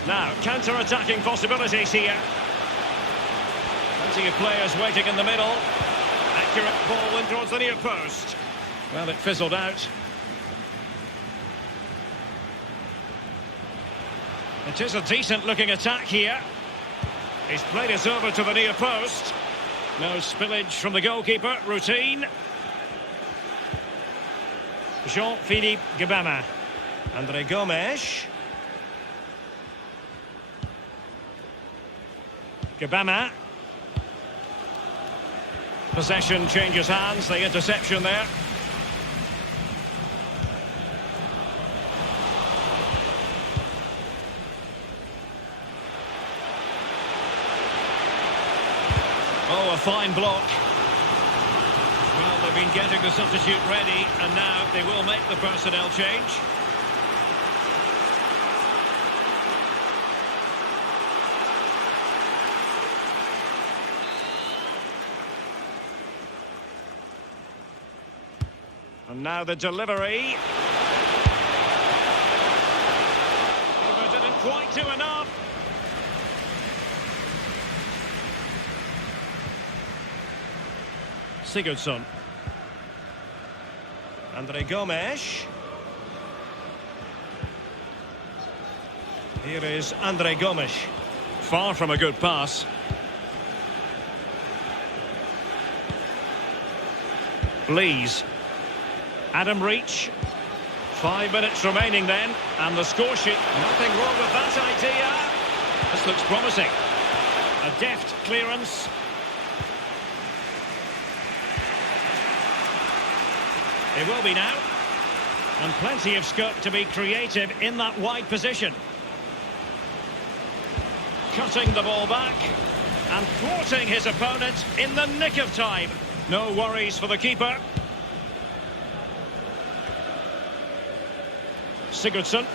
Now, counter-attacking possibilities here. Plenty of players waiting in the middle. Accurate ball in towards the near post. Well, it fizzled out. It is a decent-looking attack here. He's played it over to the near post. No spillage from the goalkeeper. Routine. Jean-Philippe Gabama. Andre Gomes. Gabama. Possession changes hands, the interception there. Oh, a fine block. Well, they've been getting the substitute ready, and now they will make the personnel change. And now the delivery. But didn't quite do enough. Sigurdsson. Andre Gomes. Here is Andre Gomes. Far from a good pass. Lees. Adam Reach. 5 minutes remaining then, and the score sheet. Nothing wrong with that idea. This looks promising. A deft clearance. It will be now. And plenty of scope to be creative in that wide position. Cutting the ball back and thwarting his opponent in the nick of time. No worries for the keeper. Sigurdsson.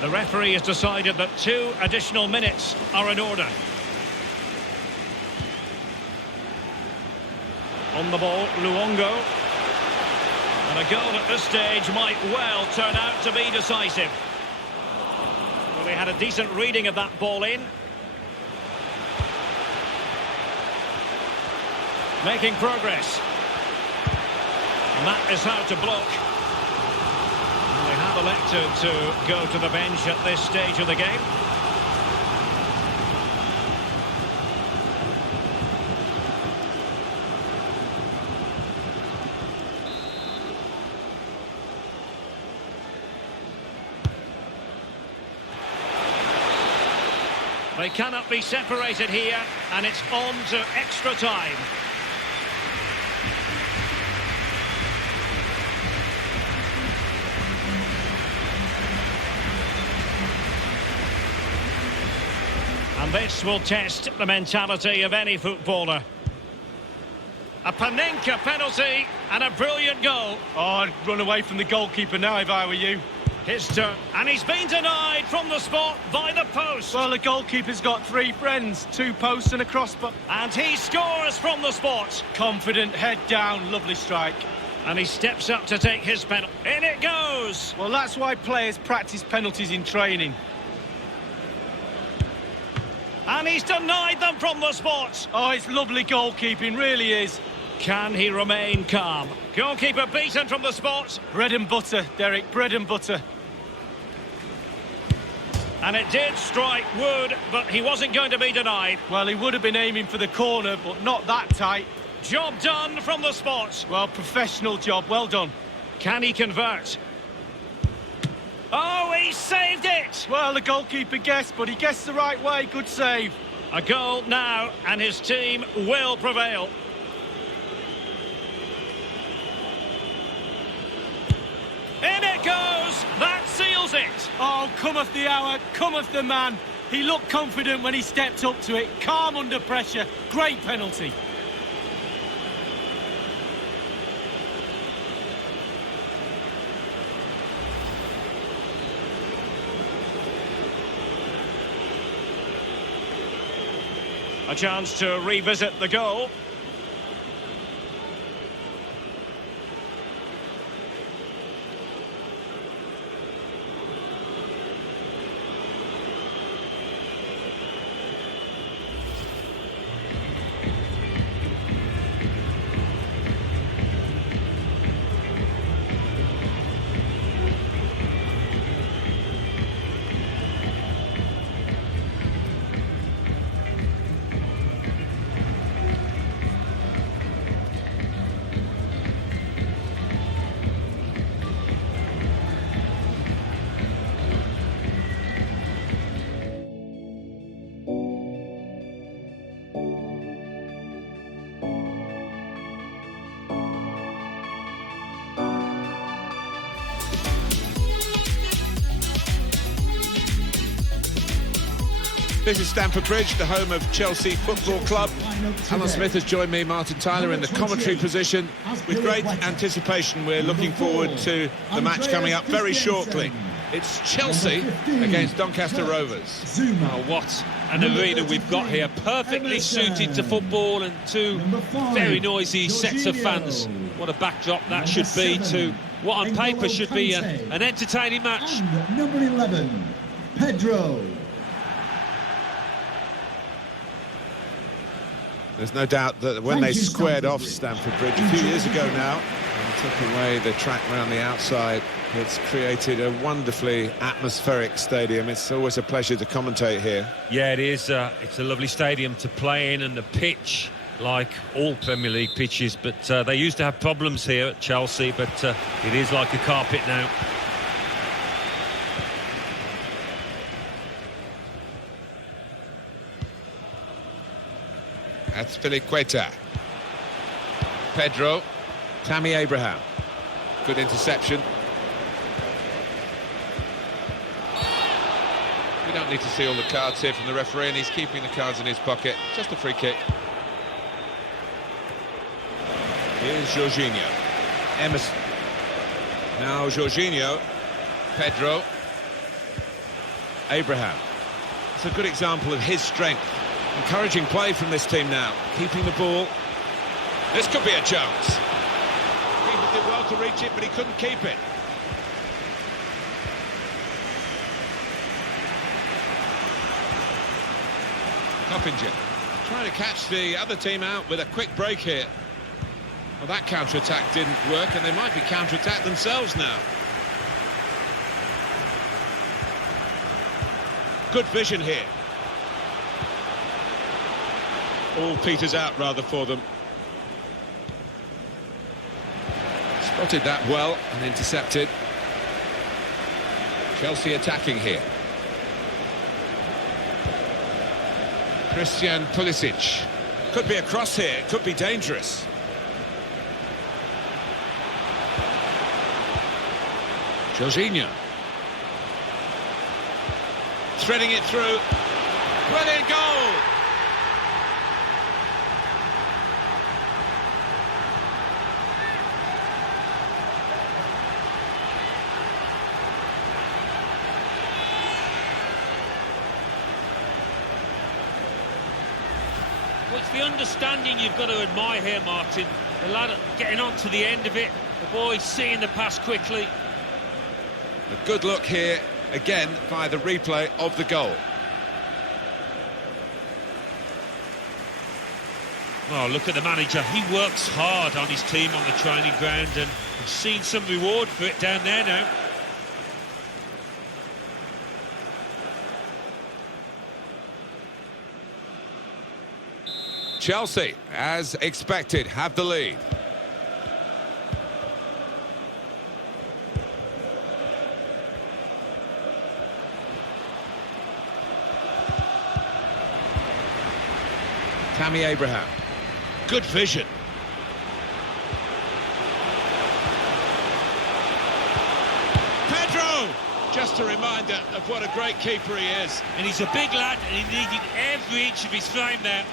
The referee has decided that 2 additional minutes are in order. On the ball, Luongo. And a goal at this stage might well turn out to be decisive. Well, he had a decent reading of that ball in. Making progress. And that is how to block. And they have elected to go to the bench at this stage of the game. They cannot be separated here, and it's on to extra time. And this will test the mentality of any footballer. A Panenka penalty and a brilliant goal. Oh, I'd run away from the goalkeeper now if I were you. His turn, and he's been denied from the spot by the post. Well, the goalkeeper's got 3 friends, 2 posts and a crossbar. And he scores from the spot. Confident, head down, lovely strike. And he steps up to take his penalty. In it goes. Well, that's why players practice penalties in training. And he's denied them from the spot. Oh, it's lovely goalkeeping, really is. Can he remain calm? Goalkeeper beaten from the spot. Bread and butter, Derek, bread and butter. And it did strike Wood, but he wasn't going to be denied. Well, he would have been aiming for the corner, but not that tight. Job done from the spot. Well, professional job, well done. Can he convert? Oh, he saved it! Well, the goalkeeper guessed, but he guessed the right way. Good save. A goal now, and his team will prevail. In it goes! That seals it! Oh, cometh the hour, cometh the man. He looked confident when he stepped up to it. Calm under pressure. Great penalty. A chance to revisit the goal. This is Stamford Bridge, the home of Chelsea Football Club. Alan Smith has joined me, Martin Tyler, in the commentary position. With great anticipation, we're looking forward to the match coming up very shortly. It's Chelsea against Doncaster Rovers. Oh, what an arena we've got here. Perfectly suited to football and two very noisy sets of fans. What a backdrop that should be to what on paper should be an entertaining match. And number 11, Pedro. There's no doubt that when they squared off Stamford Bridge a few years ago now and took away the track round the outside, it's created a wonderfully atmospheric stadium. It's always a pleasure to commentate here. Yeah, it is. It's a lovely stadium to play in, and the pitch, like all Premier League pitches, but they used to have problems here at Chelsea, but it is like a carpet now. That's Filiqueta. Pedro. Tammy Abraham. Good interception. We don't need to see all the cards here from the referee, and he's keeping the cards in his pocket. Just a free kick. Here's Jorginho. Emerson. Now Jorginho. Pedro. Abraham. It's a good example of his strength. Encouraging play from this team now. Keeping the ball. This could be a chance. Keeper did well to reach it, but he couldn't keep it. Coppinger trying to catch the other team out with a quick break here. Well, that counter-attack didn't work, and they might be counter-attacked themselves now. Good vision here. All peters out rather for them. Spotted that well and intercepted. Chelsea attacking here. Christian Pulisic. Could be a cross here, it could be dangerous. Jorginho. Threading it through. Brilliant goal! Well, it's the understanding you've got to admire here, Martin. The lad getting on to the end of it, the boy seeing the pass quickly. A good look here, again, by the replay of the goal. Oh, look at the manager. He works hard on his team on the training ground, and he's seen some reward for it down there now. Chelsea, as expected, have the lead. Tammy Abraham. Good vision. Pedro! Just a reminder of what a great keeper he is. And he's a big lad, and he needed every inch of his frame there.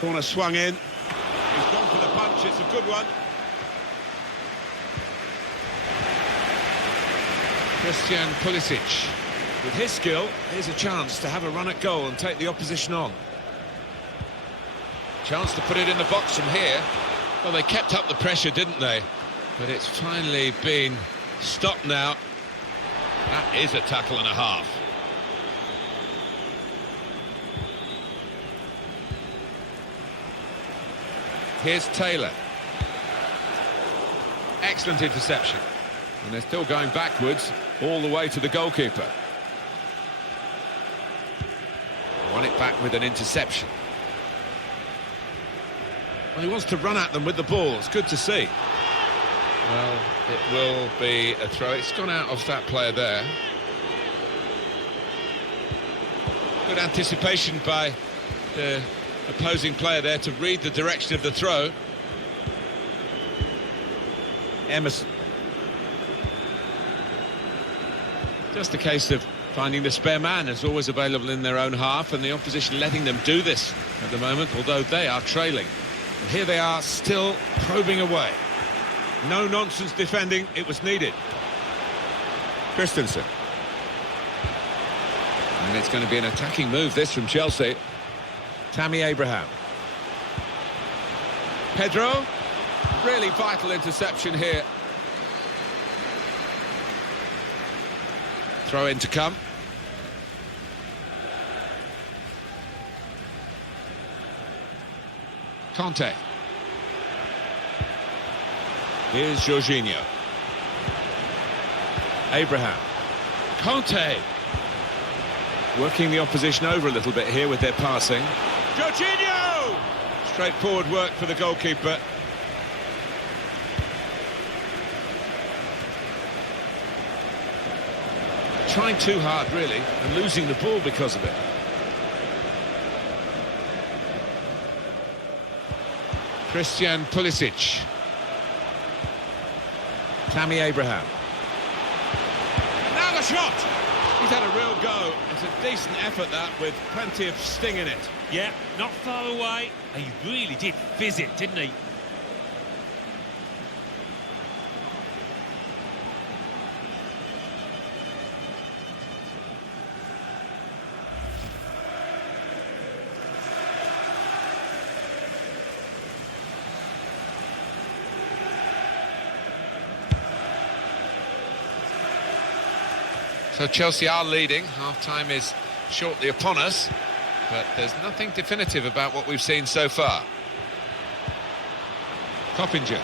Corner swung in. He's gone for the punch, it's a good one. Christian Pulisic. With his skill, here's a chance to have a run at goal and take the opposition on. Chance to put it in the box from here. Well, they kept up the pressure, didn't they? But it's finally been stopped now. That is a tackle and a half. Here's Taylor. Excellent interception. And they're still going backwards all the way to the goalkeeper. Won it back with an interception. Well, he wants to run at them with the ball. It's good to see. Well, it will be a throw. It's gone out of that player there. Good anticipation by the opposing player there to read the direction of the throw. Emerson. Just a case of finding the spare man is always available in their own half, and the opposition letting them do this at the moment, although they are trailing. And here they are, still probing away. No nonsense defending, it was needed. Christensen. And it's going to be an attacking move, this, from Chelsea. Tammy Abraham. Pedro. Really vital interception here. Throw in to come. Conte. Here's Jorginho. Abraham. Conte. Working the opposition over a little bit here with their passing. Jorginho! Straightforward work for the goalkeeper. Trying too hard, really, and losing the ball because of it. Christian Pulisic. Tammy Abraham. Now the shot! He's had a real go. It's a decent effort, that, with plenty of sting in it. Yeah, not far away. He really did fizz it, didn't he? So Chelsea are leading. Half-time is shortly upon us, but there's nothing definitive about what we've seen so far. Coppinger.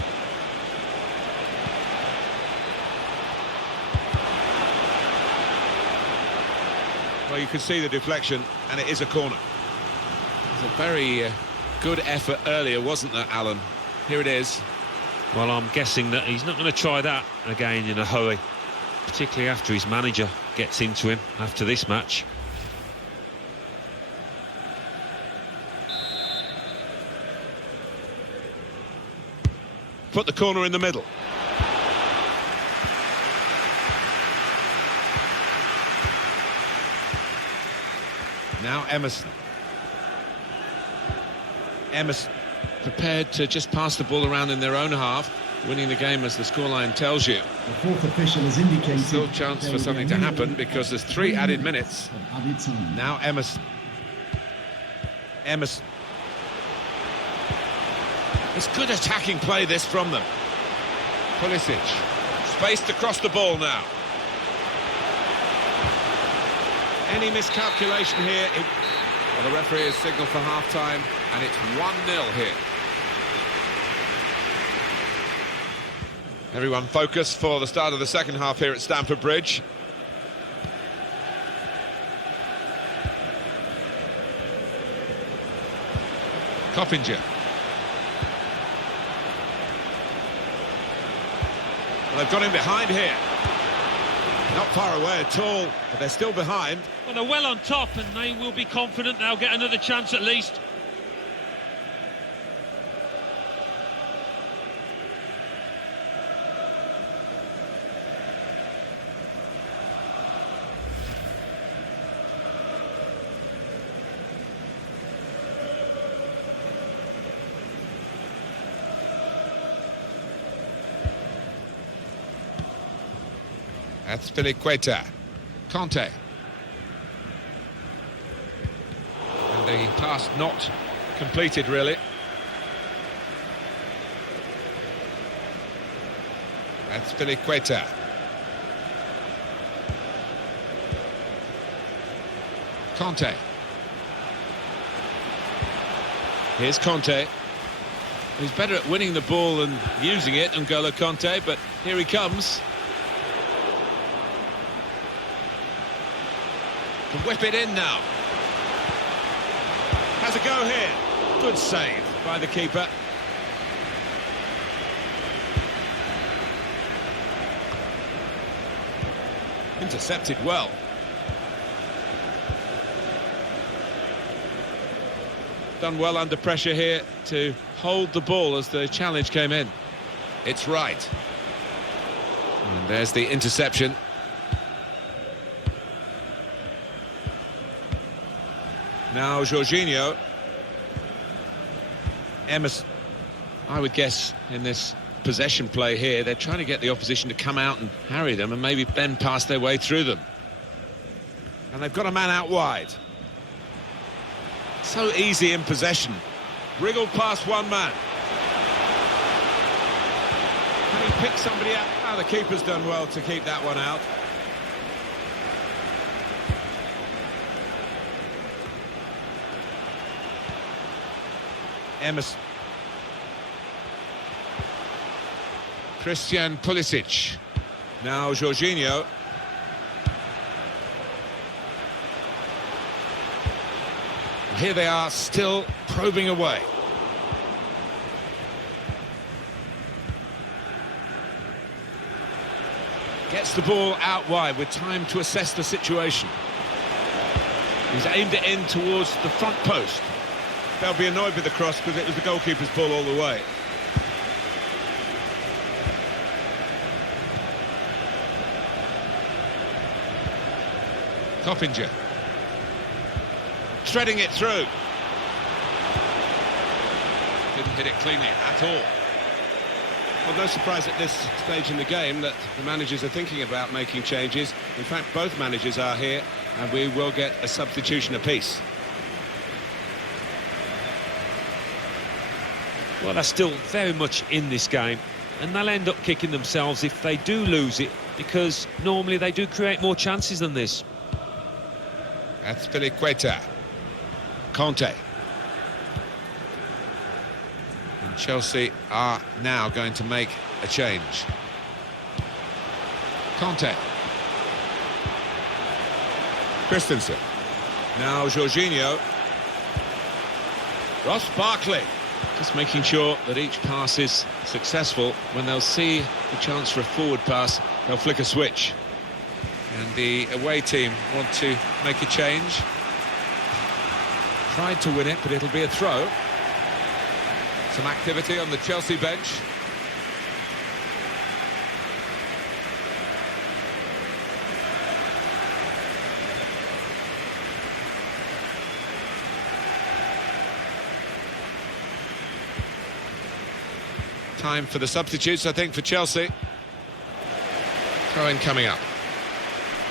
Well, you can see the deflection, and it is a corner. It was a very good effort earlier, wasn't there, Alan? Here it is. Well, I'm guessing that he's not going to try that again in a hurry, particularly after his manager gets into him after this match. Put the corner in the middle. Now Emerson. Emerson prepared to just pass the ball around in their own half, winning the game as the scoreline tells you. The fourth official has indicated Still chance for something to happen because there's 3 added minutes. Added time. Now Emerson. Emerson. It's good attacking play, this, from them. Pulisic. Spaced across the ball now. Any miscalculation here? Well, the referee has signalled for half-time, and it's 1-0 here. Everyone focused for the start of the second half here at Stamford Bridge. Coppinger. Well, they've got him behind here. Not far away at all, but they're still behind. Well, they're well on top, and they will be confident they'll get another chance at least. That's Filiqueta. Conte. And the pass not completed, really. That's Filiqueta. Conte. Here's Conte. He's better at winning the ball and using it than N'Golo Conte, but here he comes. Can whip it in now. Has a go here. Good save by the keeper. Intercepted well. done well under pressure here to hold the ball as the challenge came in. It's right. And there's the interception. Now Jorginho. Emerson. I would guess in this possession play here, they're trying to get the opposition to come out and harry them and maybe bend past their way through them. And they've got a man out wide. So easy in possession. Wriggled past one man. Can he pick somebody out? Oh, the keeper's done well to keep that one out. Emerson. Christian Pulisic. Now Jorginho. Here they are, still probing away. Gets the ball out wide with time to assess the situation. He's aimed it in towards the front post. They'll be annoyed with the cross because it was the goalkeeper's ball all the way. Coppinger. Threading it through. Didn't hit it cleanly at all. Well, no surprise at this stage in the game that the managers are thinking about making changes. In fact, both managers are here, and we will get a substitution apiece. Well, they're still very much in this game, and they'll end up kicking themselves if they do lose it, because normally they do create more chances than this. That's Azpilicueta. Conte. And Chelsea are now going to make a change. Conte. Christensen. Now Jorginho. Ross Barkley. Just making sure that each pass is successful. When they'll see the chance for a forward pass, they'll flick a switch. And the away team want to make a change. Tried to win it, but it'll be a throw. Some activity on the Chelsea bench. Time for the substitutes, I think, for Chelsea. Throw-in coming up.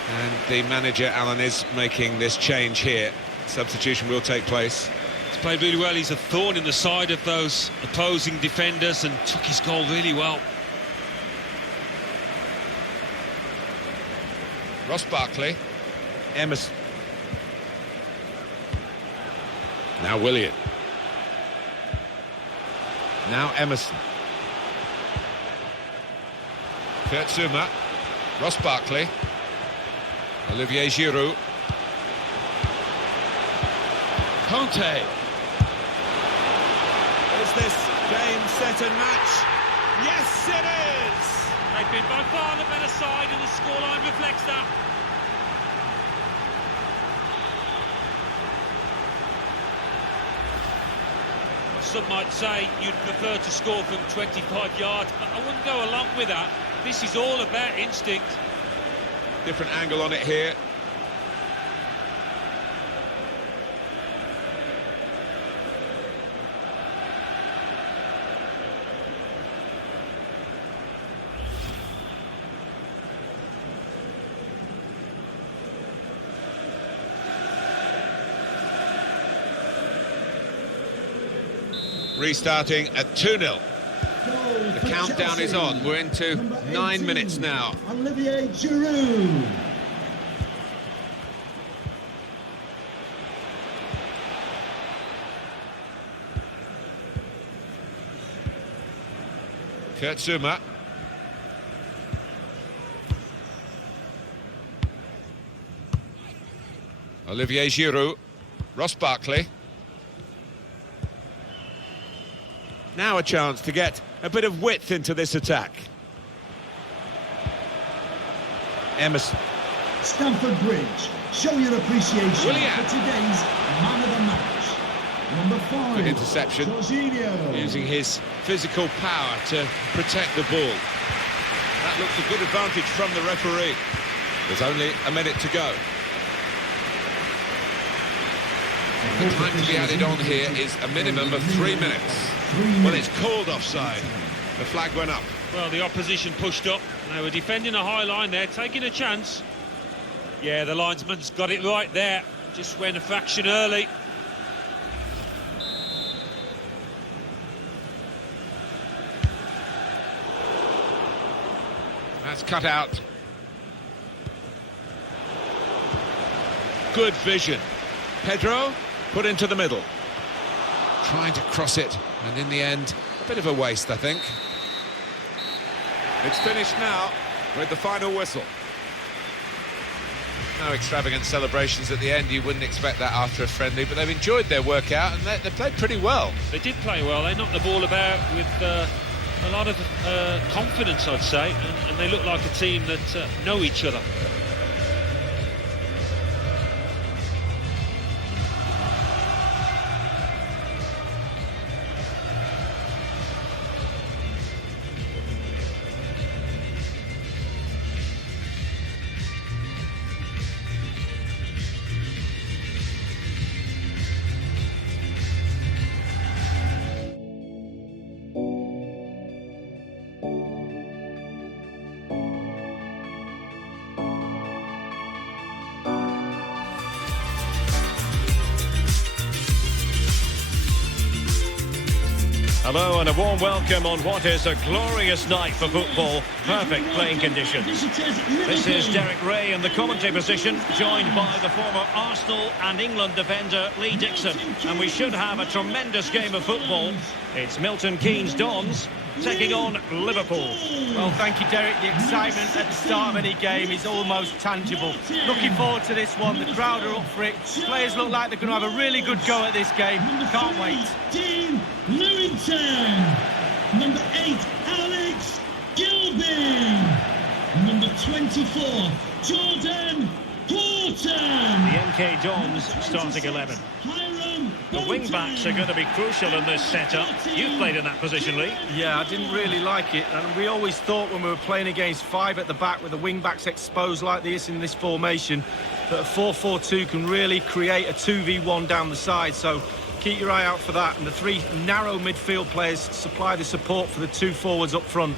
And the manager, Alan, is making this change here. Substitution will take place. He's played really well. He's a thorn in the side of those opposing defenders and took his goal really well. Ross Barkley. Emerson. Now Willian. Now Emerson. Kurt Zouma. Ross Barkley. Olivier Giroud. Conte. Is this game set and match? Yes, it is! They've been by far the better side, and the scoreline reflects that. Well, some might say you'd prefer to score from 25 yards, but I wouldn't go along with that. This is all about instinct. Different angle on it here. Restarting at 2-0. The countdown is on. We're into 9 minutes now. Olivier Giroud. Kurt Zouma. Olivier Giroud. Ross Barkley. Now a chance to get a bit of width into this attack. Emerson. Stamford Bridge, show your appreciation Willian. for today's man of the match. Number 5. Good interception. Jorginho. Using his physical power to protect the ball. That looks a good advantage from the referee. There's only a minute to go. The time to be added on here is a minimum of 3 minutes. Well, it's called offside. The flag went up. Well, the opposition pushed up. They were defending a high line there, taking a chance. Yeah, the linesman's got it right there. Just went a fraction early. That's cut out. Good vision. Pedro put into the middle. Trying to cross it, and in the end, a bit of a waste, I think. It's finished now with the final whistle. No extravagant celebrations at the end. You wouldn't expect that after a friendly, but they've enjoyed their workout and they played pretty well. They did play well. They knocked the ball about with a lot of confidence, I'd say, and they look like a team that know each other. Hello and a warm welcome on what is a glorious night for football. Perfect playing conditions. This is Derek Ray in the commentary position, joined by the former Arsenal and England defender Lee Dixon. And we should have a tremendous game of football. It's Milton Keynes Dons taking on Liverpool. Well, thank you, Derek. The excitement at the start of any game is almost tangible. Looking forward to this one. The crowd are up for it. Players look like they're going to have a really good go at this game. Can't wait. Dean Lewington. Number 8, Alex Gilbin. Number 24, Jordan Horton. The MK Dons starting 11. The wing-backs are going to be crucial in this setup. You've played in that position, Lee. Yeah, I didn't really like it, and we always thought when we were playing against 5 at the back with the wing-backs exposed like this in this formation that a 4-4-2 can really create a 2v1 down the side, so keep your eye out for that. And the 3 narrow midfield players supply the support for the 2 forwards up front.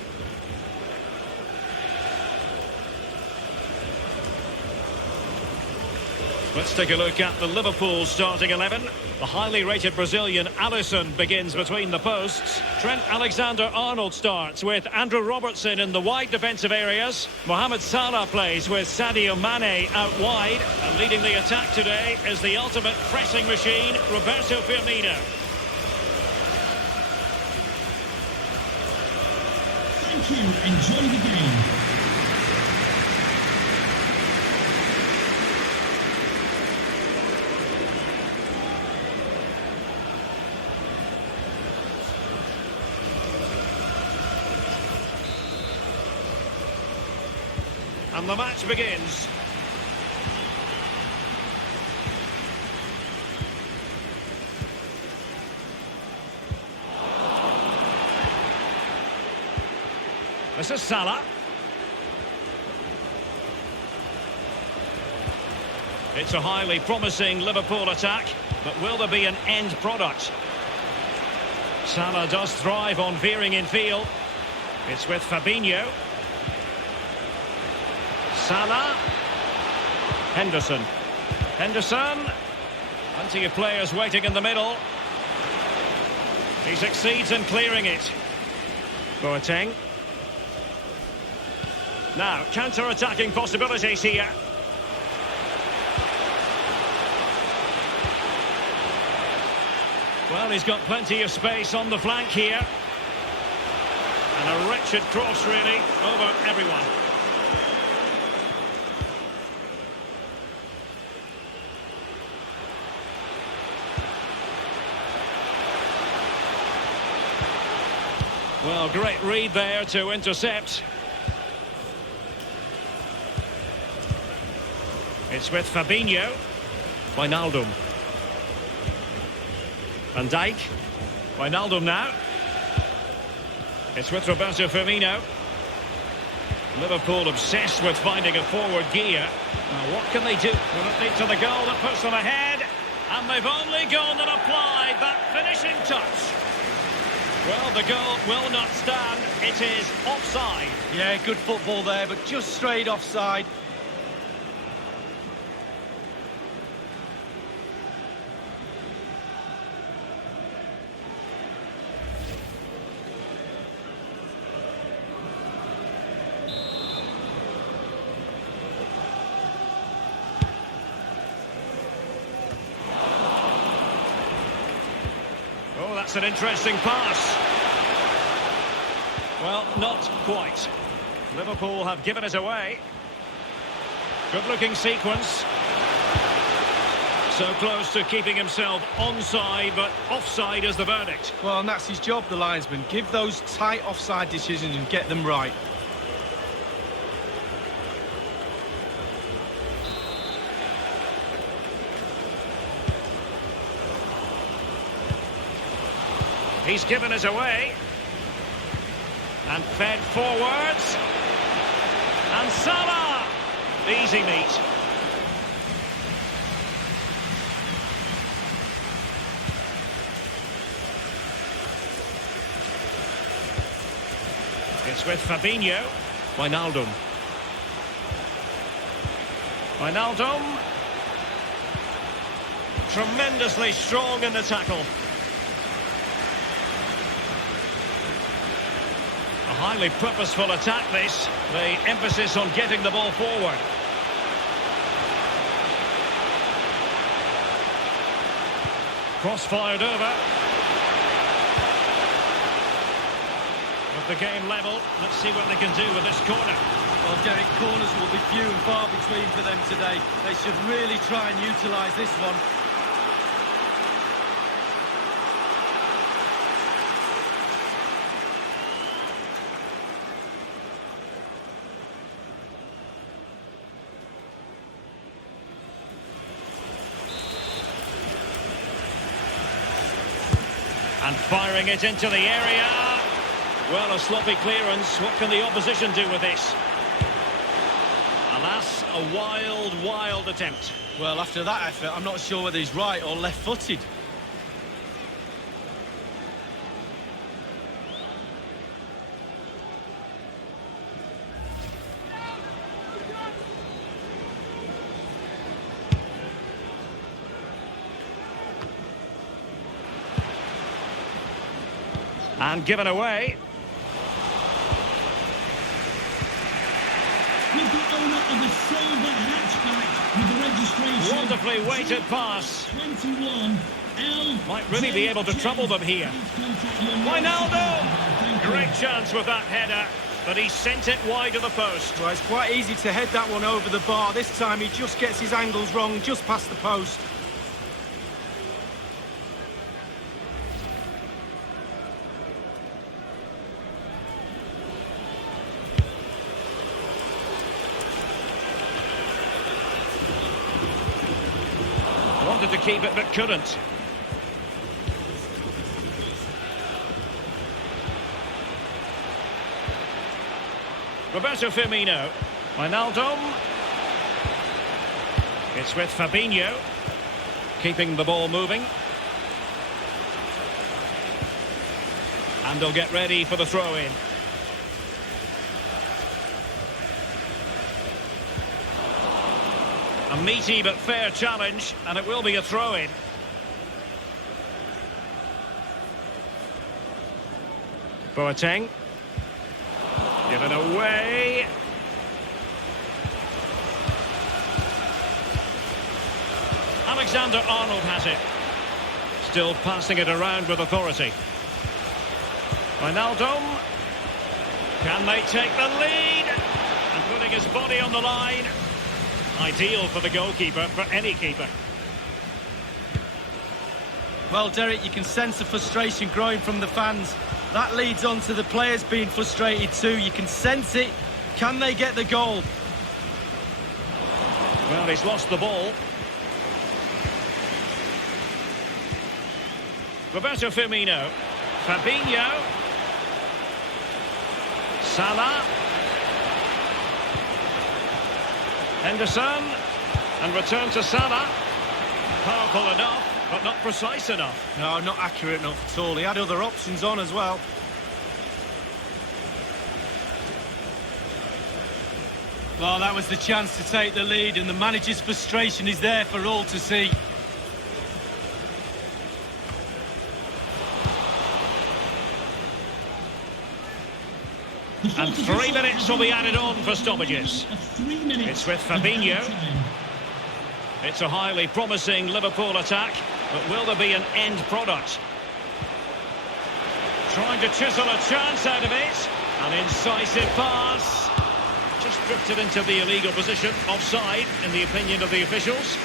Let's take a look at the Liverpool starting 11. The highly rated Brazilian Alisson begins between the posts. Trent Alexander-Arnold starts with Andrew Robertson in the wide defensive areas. Mohamed Salah plays with Sadio Mane out wide. And leading the attack today is the ultimate pressing machine, Roberto Firmino. Thank you. Enjoy the game. And the match begins. This is Salah. It's a highly promising Liverpool attack, but will there be an end product? Salah does thrive on veering in field. It's with Fabinho. Salah. Henderson. Plenty of players waiting in the middle. He succeeds in clearing it. Boateng. Now, counter-attacking possibilities here. Well, he's got plenty of space on the flank here. And a wretched cross, really, over everyone. Well, great read there to intercept. It's with Fabinho. Wijnaldum. Van Dijk. Wijnaldum now. It's with Roberto Firmino. Liverpool obsessed with finding a forward gear. Now what can they do? Will it lead to the goal that puts them ahead? And they've only gone and applied that finishing touch. Well, the goal will not stand. It is offside. Yeah, good football there, but just straight offside. Oh, that's an interesting pass. Well, not quite. Liverpool have given it away. Good-looking sequence. So close to keeping himself onside, but offside is the verdict. Well, and that's his job, the linesman. Give those tight offside decisions and get them right. He's given it away. And fed forwards. And Salah! Easy meet. It's with Fabinho. Wijnaldum. Wijnaldum. Tremendously strong in the tackle. A highly purposeful attack this. The emphasis on getting the ball forward. Cross-fired over. With the game level, let's see what they can do with this corner. Well, Derek, corners will be few and far between for them today. They should really try and utilise this one. And firing it into the area. Well, a sloppy clearance. What can the opposition do with this? Alas, a wild, wild attempt. Well, after that effort, I'm not sure whether he's right or left-footed. And given away. With the owner of a silver hatchback with the registration. Wonderfully weighted pass. 21 L. Might really be able to trouble them here. Wijnaldum! Great chance with that header, but he sent it wide of the post. Well, it's quite easy to head that one over the bar. This time he just gets his angles wrong, just past the post. Wanted to keep it, but couldn't. Roberto Firmino. Wijnaldum. It's with Fabinho. Keeping the ball moving. And they'll get ready for the throw-in. A meaty but fair challenge, and it will be a throw-in. Boateng. Given away. Alexander-Arnold has it. Still passing it around with authority. Wijnaldum. Can they take the lead? And putting his body on the line. Ideal for the goalkeeper, for any keeper. Well, Derek, you can sense the frustration growing from the fans. That leads on to the players being frustrated too. You can sense it. Can they get the goal? Well, he's lost the ball. Roberto Firmino. Fabinho. Salah. Henderson. And return to Salah. Powerful enough, but not precise enough. No, not accurate enough at all. He had other options on as well. Well, that was the chance to take the lead, and the manager's frustration is there for all to see. And 3 minutes will be added on for stoppages. It's with Fabinho. It's a highly promising Liverpool attack, but will there be an end product? Trying to chisel a chance out of it. An incisive pass. Just drifted into the illegal position, offside, in the opinion of the officials.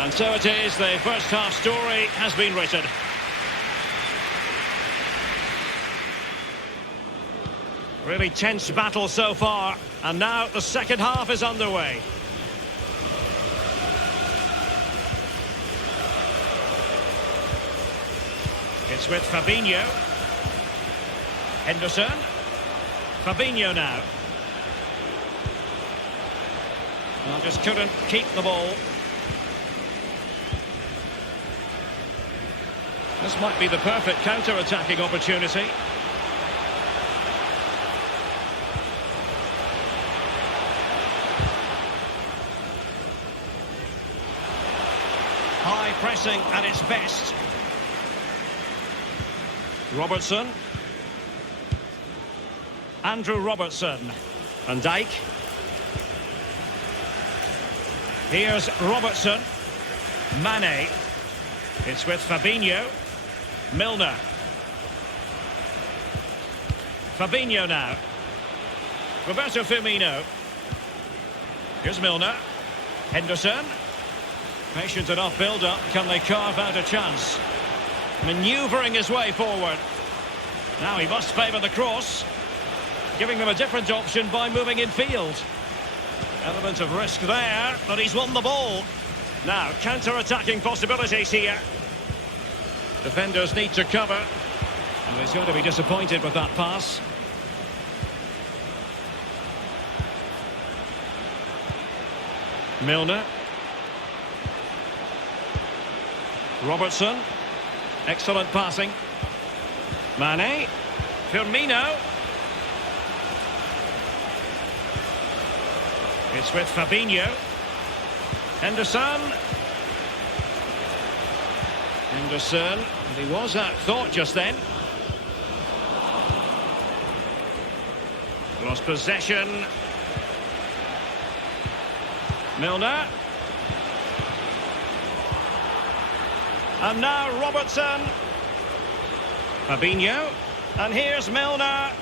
And so it is, the first half story has been written. Really tense battle so far, and now the second half is underway. It's with Fabinho. Henderson. Fabinho now. Well, just couldn't keep the ball. This might be the perfect counter-attacking opportunity. High pressing at its best. Robertson. Andrew Robertson. Van Dijk. Here's Robertson. Mane. It's with Fabinho. Milner. Fabinho now. Roberto Firmino. Here's Milner. Henderson. Patient enough build-up. Can they carve out a chance? Manoeuvring his way forward. Now he must favour the cross. Giving them a different option by moving in field. Element of risk there, but he's won the ball. Now, counter-attacking possibilities here. Defenders need to cover. And he's going to be disappointed with that pass. Milner. Robertson. Excellent passing. Mane. Firmino. It's with Fabinho. Henderson. Henderson. And he was at thought just then. Lost possession. Milner. And now Robertson. Fabinho. And here's Milner.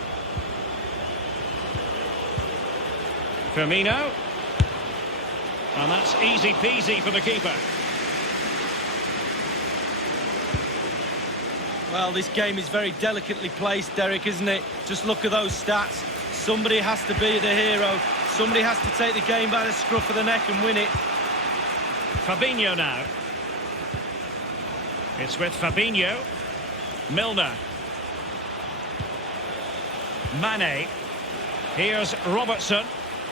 Firmino. And that's easy peasy for the keeper. Well, this game is very delicately placed, Derek, isn't it? Just look at those stats. Somebody has to be the hero. Somebody has to take the game by the scruff of the neck and win it. Fabinho now. It's with Fabinho. Milner. Mane. Here's Robertson.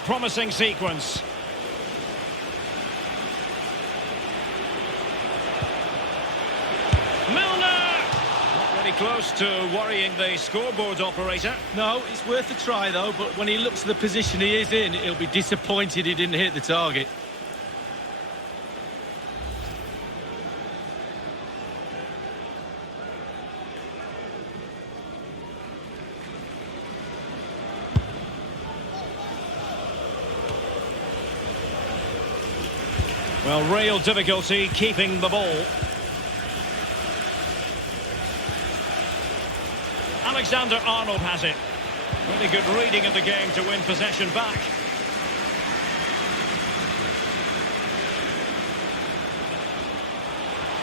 Promising sequence. Close to worrying the scoreboard operator. No, it's worth a try though, but when he looks at the position he is in, he'll be disappointed he didn't hit the target. Well, real difficulty keeping the ball. Alexander-Arnold has it. Really good reading of the game to win possession back.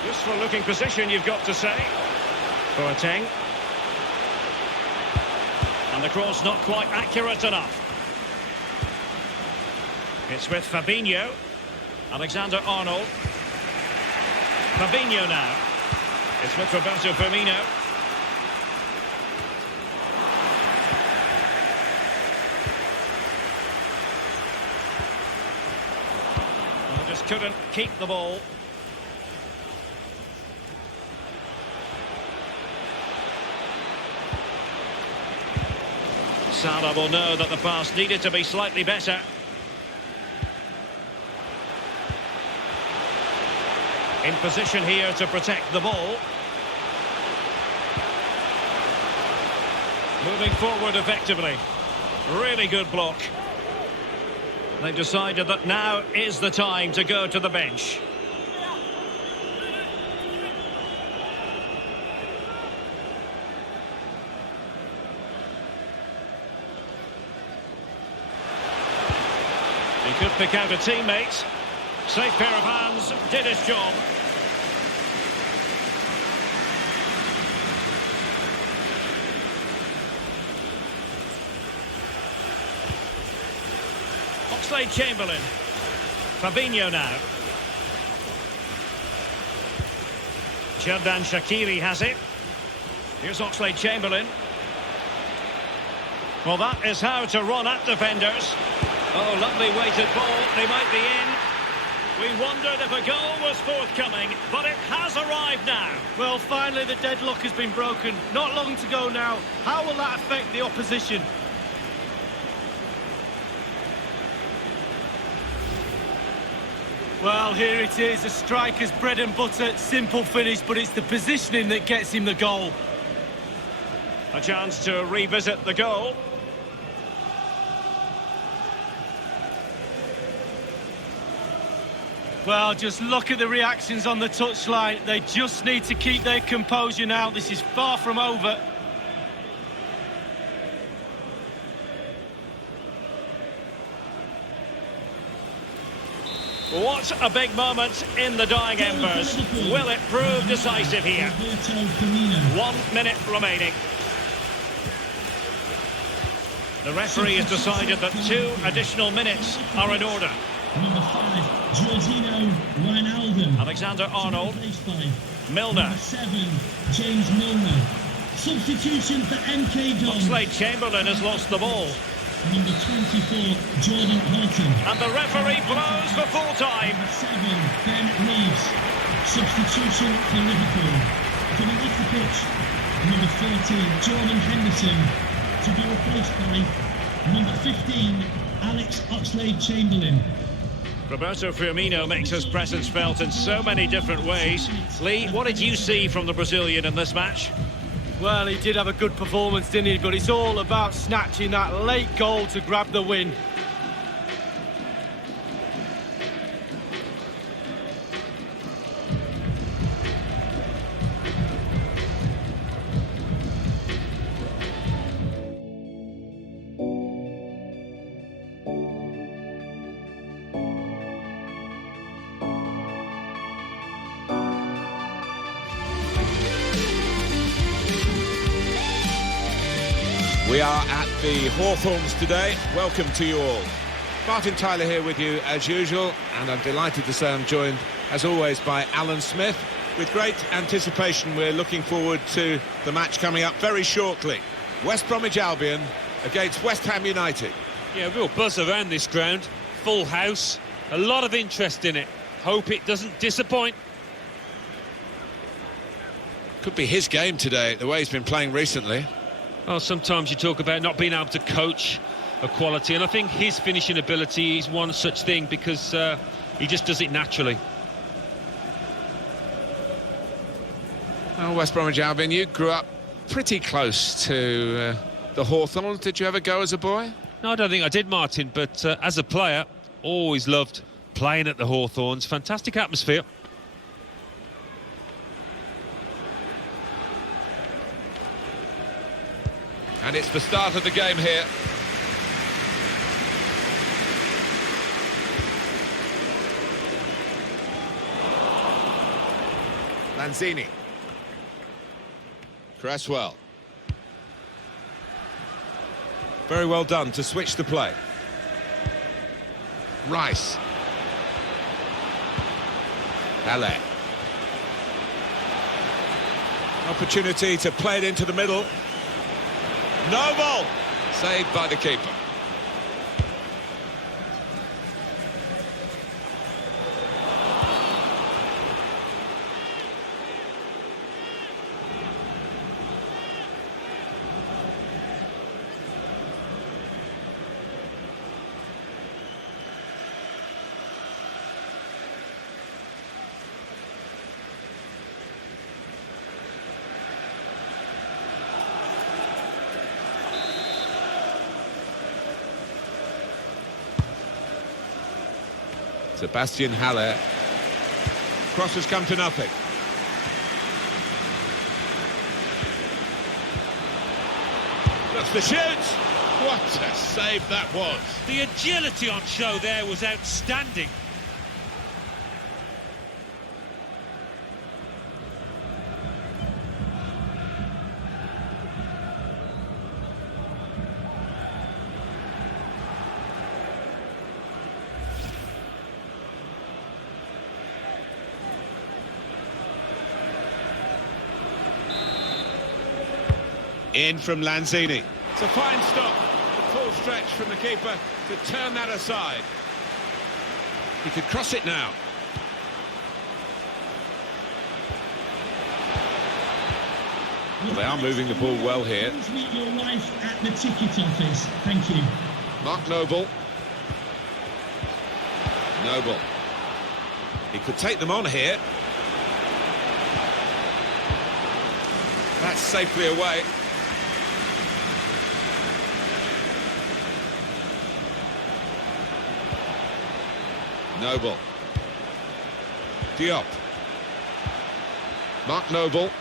Just Useful looking position, you've got to say. Boateng. And the cross not quite accurate enough. It's with Fabinho. Alexander-Arnold. Fabinho now. It's with Roberto Firmino. Well, just couldn't keep the ball. Salah will know that the pass needed to be slightly better. In position here to protect the ball. Moving forward effectively. Really good block. They've decided that now is the time to go to the bench. He could pick out a teammate. Safe pair of hands, did his job. Oxlade-Chamberlain. Fabinho now. Xherdan Shaqiri has it. Here's Oxlade-Chamberlain. Well, that is how to run at defenders. Oh, lovely weighted ball. They might be in. We wondered if a goal was forthcoming, but it has arrived now. Well, finally the deadlock has been broken. Not long to go now. How will that affect the opposition? Well, here it is, a striker's bread and butter, simple finish, but it's the positioning that gets him the goal. A chance to revisit the goal. Well, just look at the reactions on the touchline. They just need to keep their composure now. This is far from over. What a big moment in the dying embers. Will it prove decisive here? 1 minute remaining. The referee has decided that 2 additional minutes are in order. Number 5, Giorgino Wijnaldum. Alexander-Arnold. Milner. Number 7, James Milner. Substitution for MK Dons. Oxlade-Chamberlain has lost the ball. Number 24, Jordan Horton. And the referee blows for full time. Number 7, Ben Reeves. Substitution for Liverpool. Coming off the pitch, number 14, Jordan Henderson. To be replaced by number 15, Alex Oxlade-Chamberlain. Roberto Firmino makes his presence felt in so many different ways. Lee, what did you see from the Brazilian in this match? Well, he did have a good performance, didn't he? But it's all about snatching that late goal to grab the win. We are at the Hawthorns today. Welcome to you all. Martin Tyler here with you as usual, and I'm delighted to say I'm joined, as always, by Alan Smith. With great anticipation, we're looking forward to the match coming up very shortly. West Bromwich Albion against West Ham United. Yeah, real buzz around this ground. Full house, a lot of interest in it. Hope it doesn't disappoint. Could be his game today, the way he's been playing recently. Well, sometimes you talk about not being able to coach a quality, and I think his finishing ability is one such thing, because he just does it naturally. Well, West Bromwich Albion, you grew up pretty close to the Hawthorns. Did you ever go as a boy? No, I don't think I did, Martin, but as a player, always loved playing at the Hawthorns. Fantastic atmosphere. And it's the start of the game here. Lanzini. Cresswell. Very well done to switch the play. Rice. Halle. Opportunity to play it into the middle. Noble! Saved by the keeper. Sebastian Haller. Cross has come to nothing. Looks to shoot. What a save that was. The agility on show there was outstanding. In from Lanzini. It's a fine stop. A full stretch from the keeper to turn that aside. He could cross it now. Well, they are moving the ball well here. Please meet your wife at the ticket office. Thank you. Mark Noble. Noble. He could take them on here. That's safely away. Noble. Diop. Mark Noble.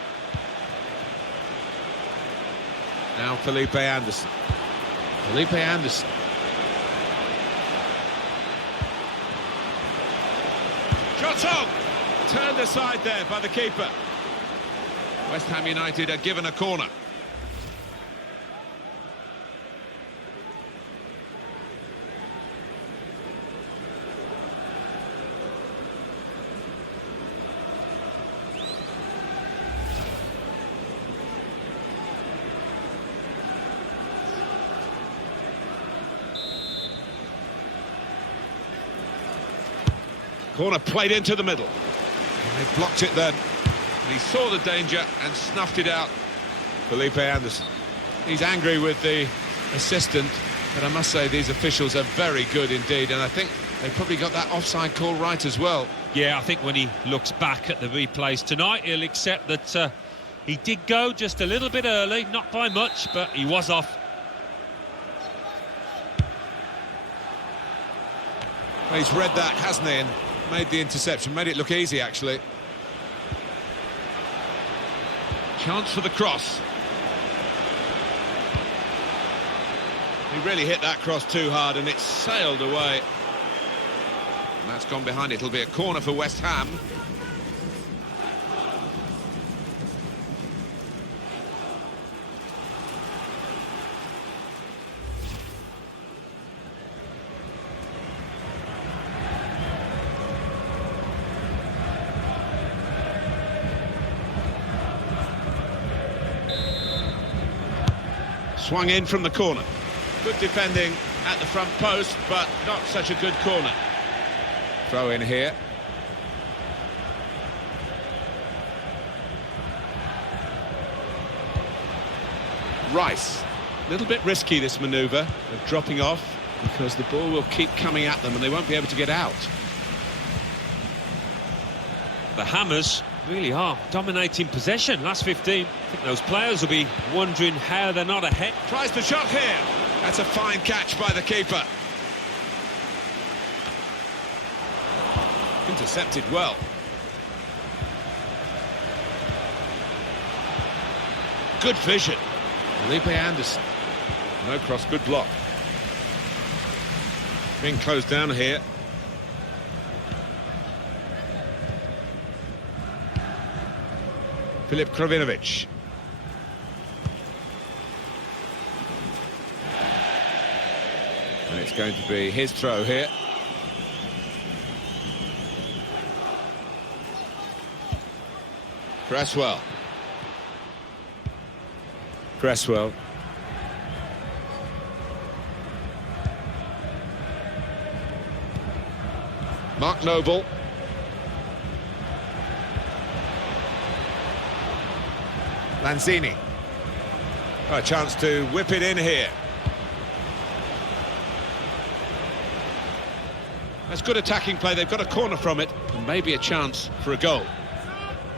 Now Felipe Anderson. Felipe Anderson. Shot on! Turned aside there by the keeper. West Ham United are given a corner. Corner played into the middle. And they blocked it then. And he saw the danger and snuffed it out. Felipe Anderson. He's angry with the assistant, but I must say these officials are very good indeed, and I think they probably got that offside call right as well. Yeah, I think when he looks back at the replays tonight, he'll accept that he did go just a little bit early, not by much, but he was off. Well, he's read that, hasn't he, and made the interception, made it look easy actually. Chance for the cross. He really hit that cross too hard and it sailed away. And that's gone behind it. It'll be a corner for West Ham. Swung in from the corner. Good defending at the front post, but not such a good corner. Throw in here. Rice. A little bit risky, this manoeuvre of dropping off, because the ball will keep coming at them and they won't be able to get out. The Hammers really are dominating possession. Last 15. I think those players will be wondering how they're not ahead. Tries the shot here. That's a fine catch by the keeper. Intercepted well. Good vision. Felipe Anderson. No cross, good block. Being closed down here. Filip Krovinovic. And it's going to be his throw here. Cresswell. Mark Noble. Lanzini. Oh, a chance to whip it in here. That's good attacking play. They've got a corner from it, and maybe a chance for a goal.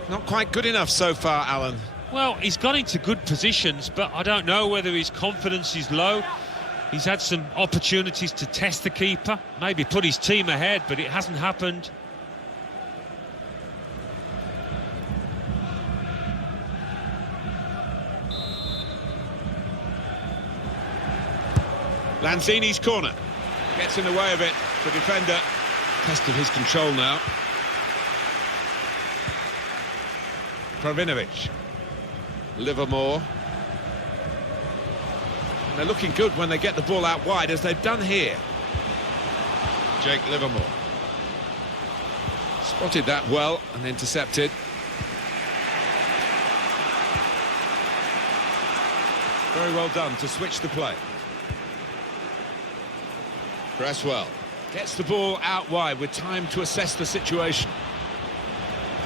Not quite good enough so far, Alan. Well, he's got into good positions, but I don't know whether his confidence is low. He's had some opportunities to test the keeper, maybe put his team ahead, but it hasn't happened. Lanzini's corner. Gets in the way of it. The defender tested his control now. Krovinovic. Livermore. And they're looking good when they get the ball out wide, as they've done here. Jake Livermore. Spotted that well and intercepted. Very well done to switch the play. Cresswell gets the ball out wide with time to assess the situation.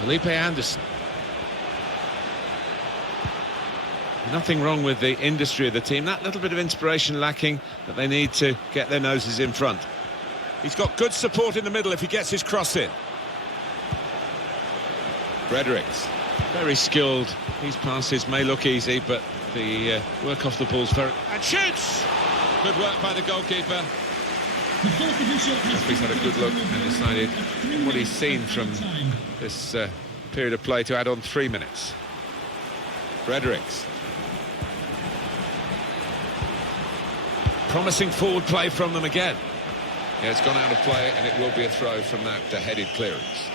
Felipe Anderson. Nothing wrong with the industry of the team. That little bit of inspiration lacking that they need to get their noses in front. He's got good support in the middle if he gets his cross in. Fredericks, very skilled. These passes may look easy, but the work off the ball's very... And shoots! Good work by the goalkeeper. He's had a good look and decided what he's seen from this period of play to add on 3 minutes. Fredericks. Promising forward play from them again. Yeah, it's gone out of play and it will be a throw from that headed clearance.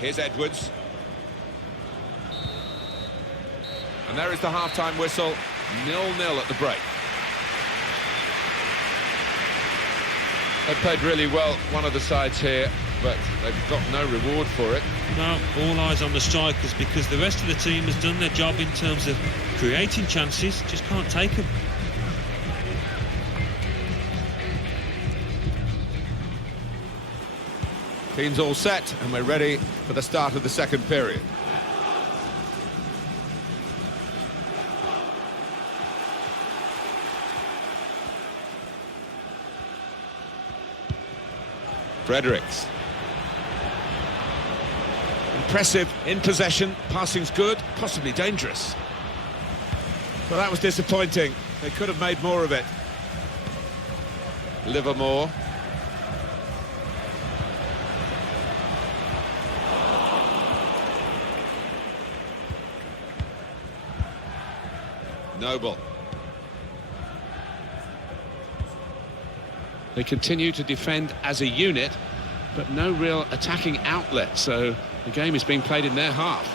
Here's Edwards. And there is the half-time whistle. 0-0 at the break. They've played really well, one of the sides here, but they've got no reward for it. No, all eyes on the strikers, because the rest of the team has done their job in terms of creating chances, just can't take them. Team's all set, and we're ready for the start of the second period. Fredericks. Impressive in possession, passing's good, possibly dangerous. Well, that was disappointing. They could have made more of it. Livermore. Noble. They continue to defend as a unit, but no real attacking outlet, so the game is being played in their half.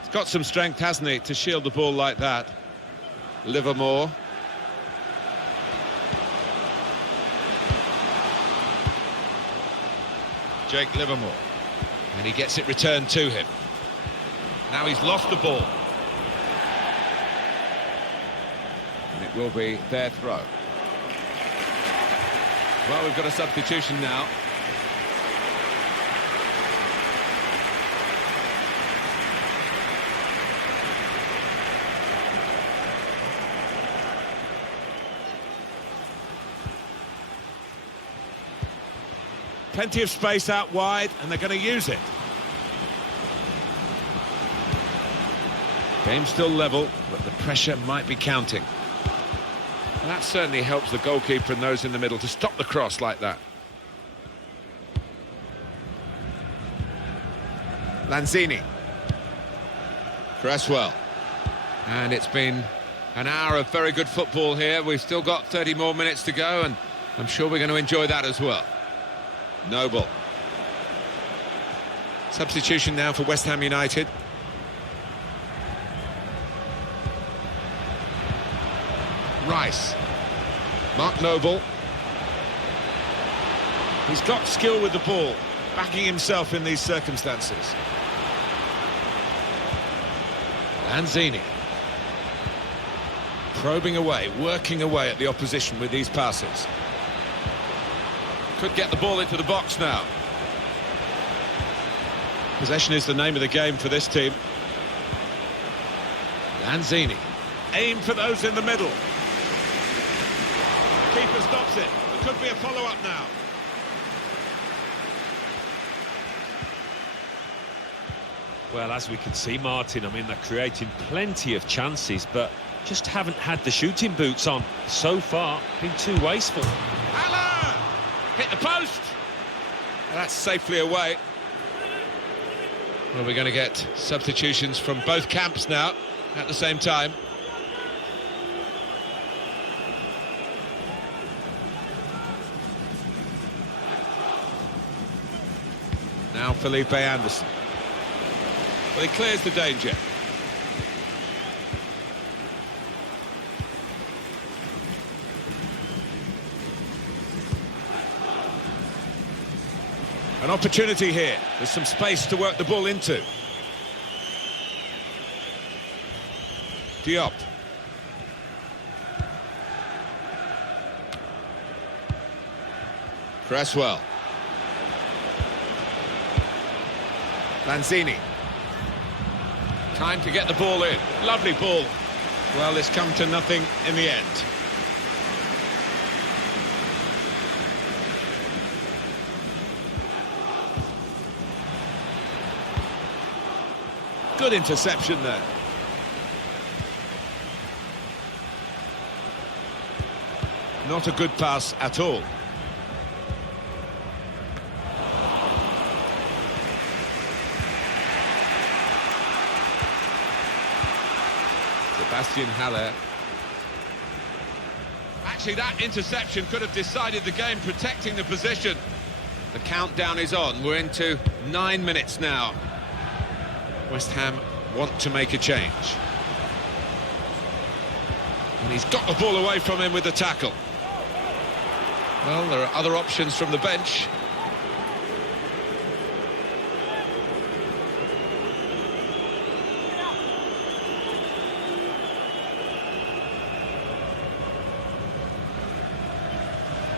He's got some strength, hasn't he, to shield the ball like that. Livermore. Jake Livermore. And he gets it returned to him. Now he's lost the ball. And it will be their throw. Well, we've got a substitution now. Plenty of space out wide, and they're going to use it. Game still level, but the pressure might be counting. And that certainly helps the goalkeeper and those in the middle to stop the cross like that. Lanzini. Cresswell. And it's been an hour of very good football here. We've still got 30 more minutes to go, and I'm sure we're going to enjoy that as well. Noble. Substitution now for West Ham United. Rice. Mark Noble. He's got skill with the ball, backing himself in these circumstances. Lanzini. Probing away, working away at the opposition with these passes. Could get the ball into the box now. Possession is the name of the game for this team. Lanzini. Aim for those in the middle. Keeper stops it. There could be a follow-up now. Well, as we can see, Martin, I mean, they're creating plenty of chances, but just haven't had the shooting boots on so far. Been too wasteful. Haller! Hit the post! That's safely away. Well, we're going to get substitutions from both camps now at the same time. Now Felipe Anderson. Well, he clears the danger. An opportunity here. There's some space to work the ball into. Diop. Cresswell. Lanzini. Time to get the ball in. Lovely ball. Well, it's come to nothing in the end. Good interception there. Not a good pass at all. Sebastian Haller. Actually, that interception could have decided the game, protecting the position. The countdown is on. We're into 9 minutes now. West Ham want to make a change. And he's got the ball away from him with the tackle. Well, there are other options from the bench.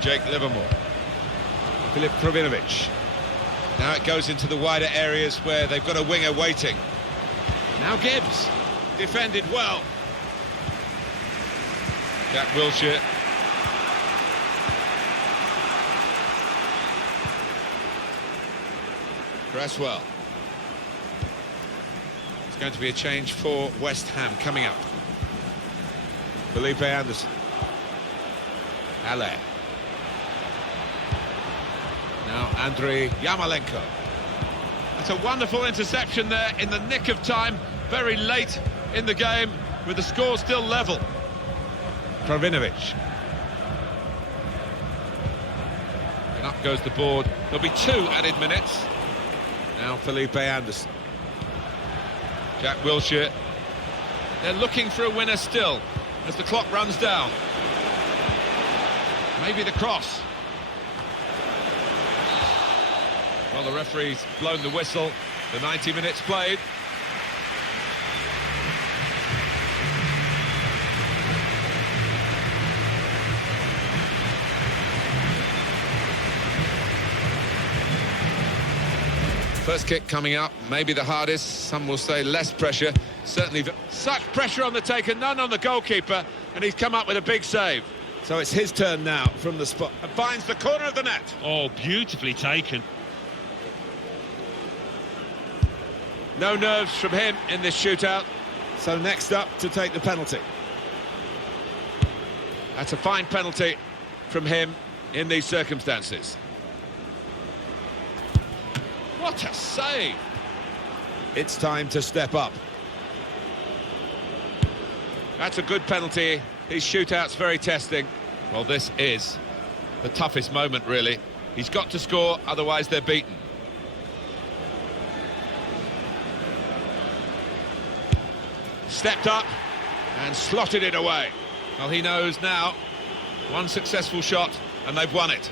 Jake Livermore. Filip Krovinovic. Now it goes into the wider areas where they've got a winger waiting. Now Gibbs. Defended well. Jack Wilshere. Cresswell. It's going to be a change for West Ham coming up. Felipe Anderson. Haller. Now Andriy Yarmolenko. That's a wonderful interception there in the nick of time, very late in the game, with the score still level. Krovinovic. And up goes the board. There'll be 2 added minutes. Now Felipe Anderson. Jack Wilshere. They're looking for a winner still as the clock runs down. Maybe the cross. Well, the referee's blown the whistle. The 90 minutes played. First kick coming up, maybe the hardest. Some will say less pressure. Certainly such pressure on the taker, none on the goalkeeper, and he's come up with a big save. So it's his turn now from the spot. And finds the corner of the net. Oh, beautifully taken. No nerves from him in this shootout. So next up to take the penalty. That's a fine penalty from him in these circumstances. What a save! It's time to step up. That's a good penalty. These shootouts very testing. Well, this is the toughest moment, really. He's got to score, otherwise they're beaten. Stepped up and slotted it away. Well, he knows now. One successful shot and they've won it.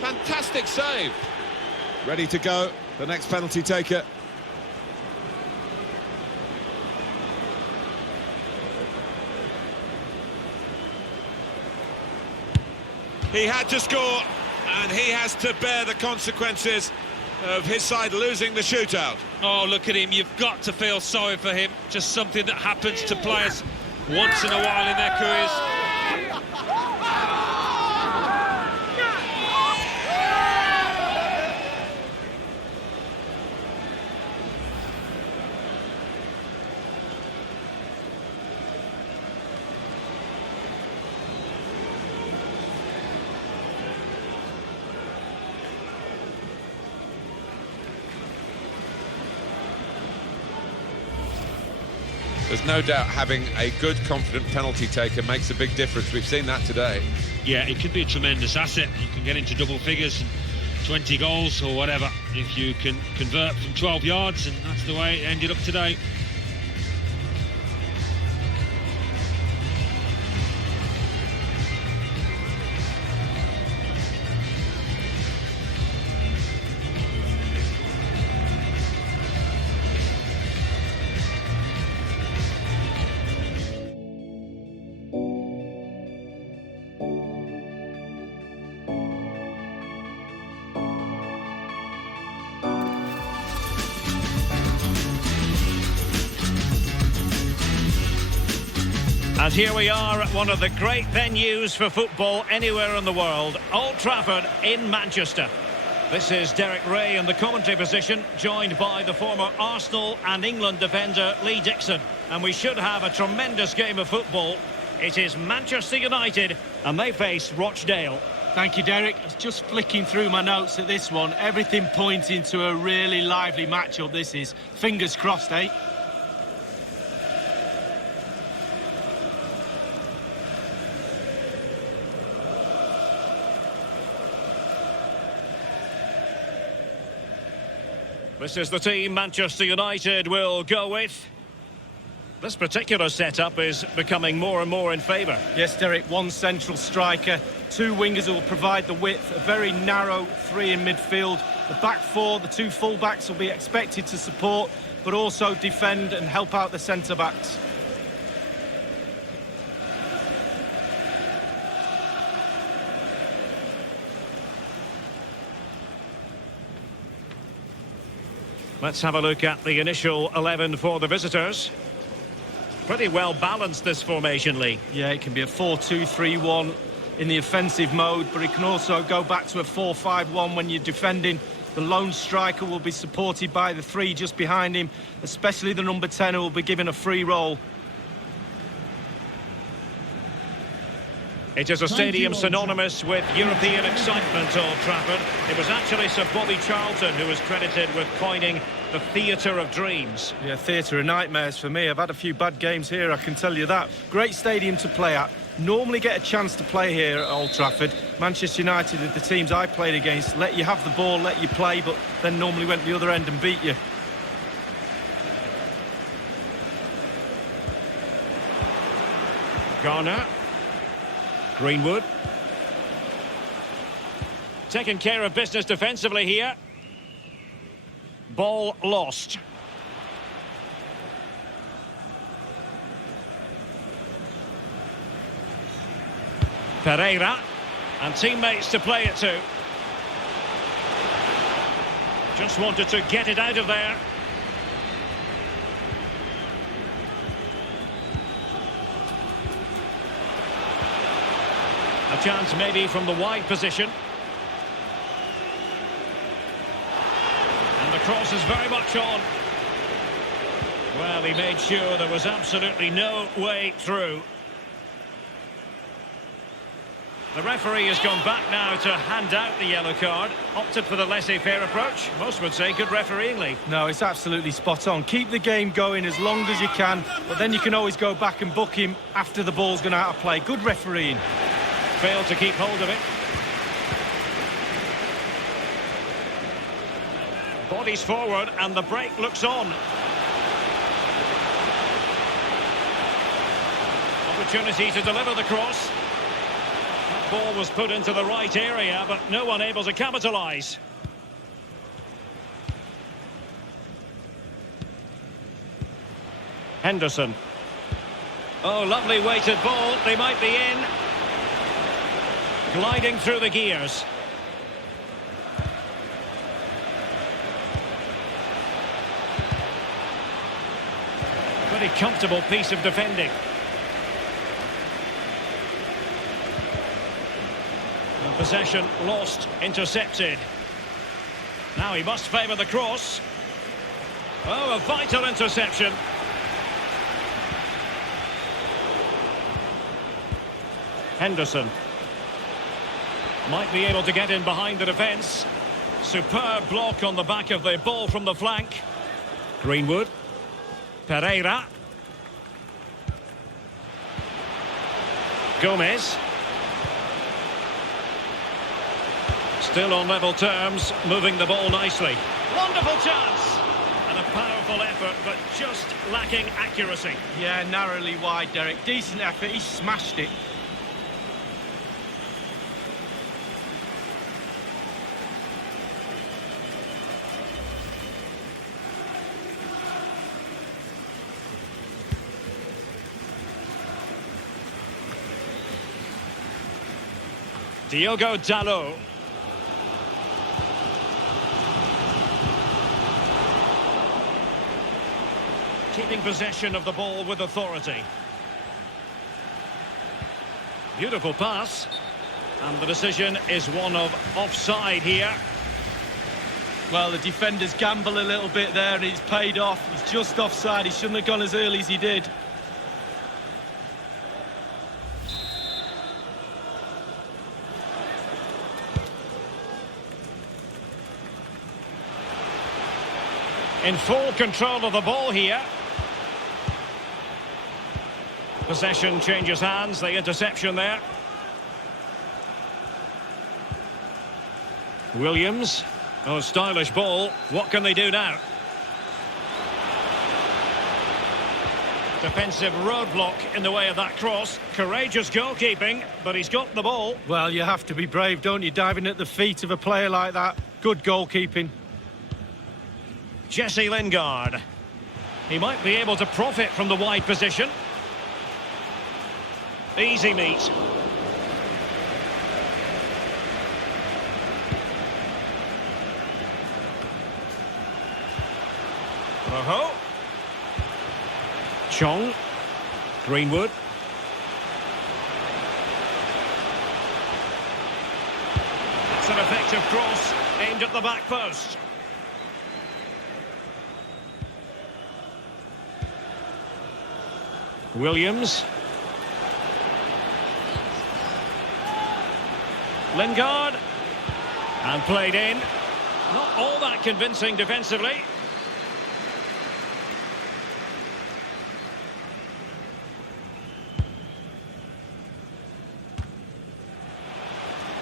Fantastic save. Ready to go, the next penalty taker. He had to score, and he has to bear the consequences of his side losing the shootout. Oh, look at him. You've got to feel sorry for him. Just something that happens to players once in a while in their careers. There's no doubt having a good, confident penalty taker makes a big difference. We've seen that today. Yeah, it can be a tremendous asset. You can get into double figures, 20 goals or whatever, if you can convert from 12 yards, and that's the way it ended up today. And here we are at one of the great venues for football anywhere in the world, Old Trafford in Manchester. This is Derek Ray in the commentary position, joined by the former Arsenal and England defender Lee Dixon. And we should have a tremendous game of football. It is Manchester United, and they face Rochdale. Thank you, Derek. I was just flicking through my notes at this one. Everything pointing to a really lively matchup this is. Fingers crossed, eh? This is the team Manchester United will go with. This particular setup is becoming more and more in favour. Yes, Derek, one central striker, two wingers who will provide the width, a very narrow three in midfield. The back four, the two full-backs will be expected to support, but also defend and help out the centre-backs. Let's have a look at the initial 11 for the visitors. Pretty well balanced, this formation, Lee. Yeah, it can be a 4-2-3-1 in the offensive mode, but it can also go back to a 4-5-1 when you're defending. The lone striker will be supported by the three just behind him, especially the number 10 who will be given a free role. It is a stadium synonymous with European excitement, Old Trafford. It was actually Sir Bobby Charlton who was credited with coining the theatre of dreams. Yeah, theatre of nightmares for me. I've had a few bad games here, I can tell you that. Great stadium to play at. Normally get a chance to play here at Old Trafford. Manchester United, the teams I played against, let you have the ball, let you play, but then normally went the other end and beat you. Garner. Greenwood. Taking care of business defensively here. Ball lost. Pereira. And teammates to play it to. Just wanted to get it out of there. A chance maybe from the wide position. And the cross is very much on. Well, he made sure there was absolutely no way through. The referee has gone back now to hand out the yellow card. Opted for the laissez-faire approach. Most would say good refereeing, Lee. No, it's absolutely spot on. Keep the game going as long as you can, but then you can always go back and book him after the ball's gone out of play. Good refereeing. Failed to keep hold of it. Bodies forward and the break looks on. Opportunity to deliver the cross. That ball was put into the right area, but no one able to capitalise. Henderson. Oh, lovely weighted ball. They might be in. Gliding through the gears. Pretty comfortable piece of defending. And possession lost, intercepted. Now he must favour the cross. Oh, a vital interception. Henderson. Might be able to get in behind the defence. Superb block on the back of the ball from the flank. Greenwood. Pereira. Gomez. Still on level terms, moving the ball nicely. Wonderful chance! And a powerful effort, but just lacking accuracy. Yeah, narrowly wide, Derek. Decent effort, he smashed it. Diogo Dalot. Keeping possession of the ball with authority. Beautiful pass. And the decision is one of offside here. Well, the defenders gamble a little bit there and it's paid off. He's just offside. He shouldn't have gone as early as he did. In full control of the ball here. Possession changes hands, the interception there. Williams. Oh, stylish ball. What can they do now? Defensive roadblock in the way of that cross. Courageous goalkeeping, but he's got the ball. Well, you have to be brave, don't you? Diving at the feet of a player like that. Good goalkeeping. Jesse Lingard. He might be able to profit from the wide position. Easy meet. Rojo. Chong. Greenwood. That's an effective cross aimed at the back post. Williams. Lingard. And played in. Not all that convincing defensively.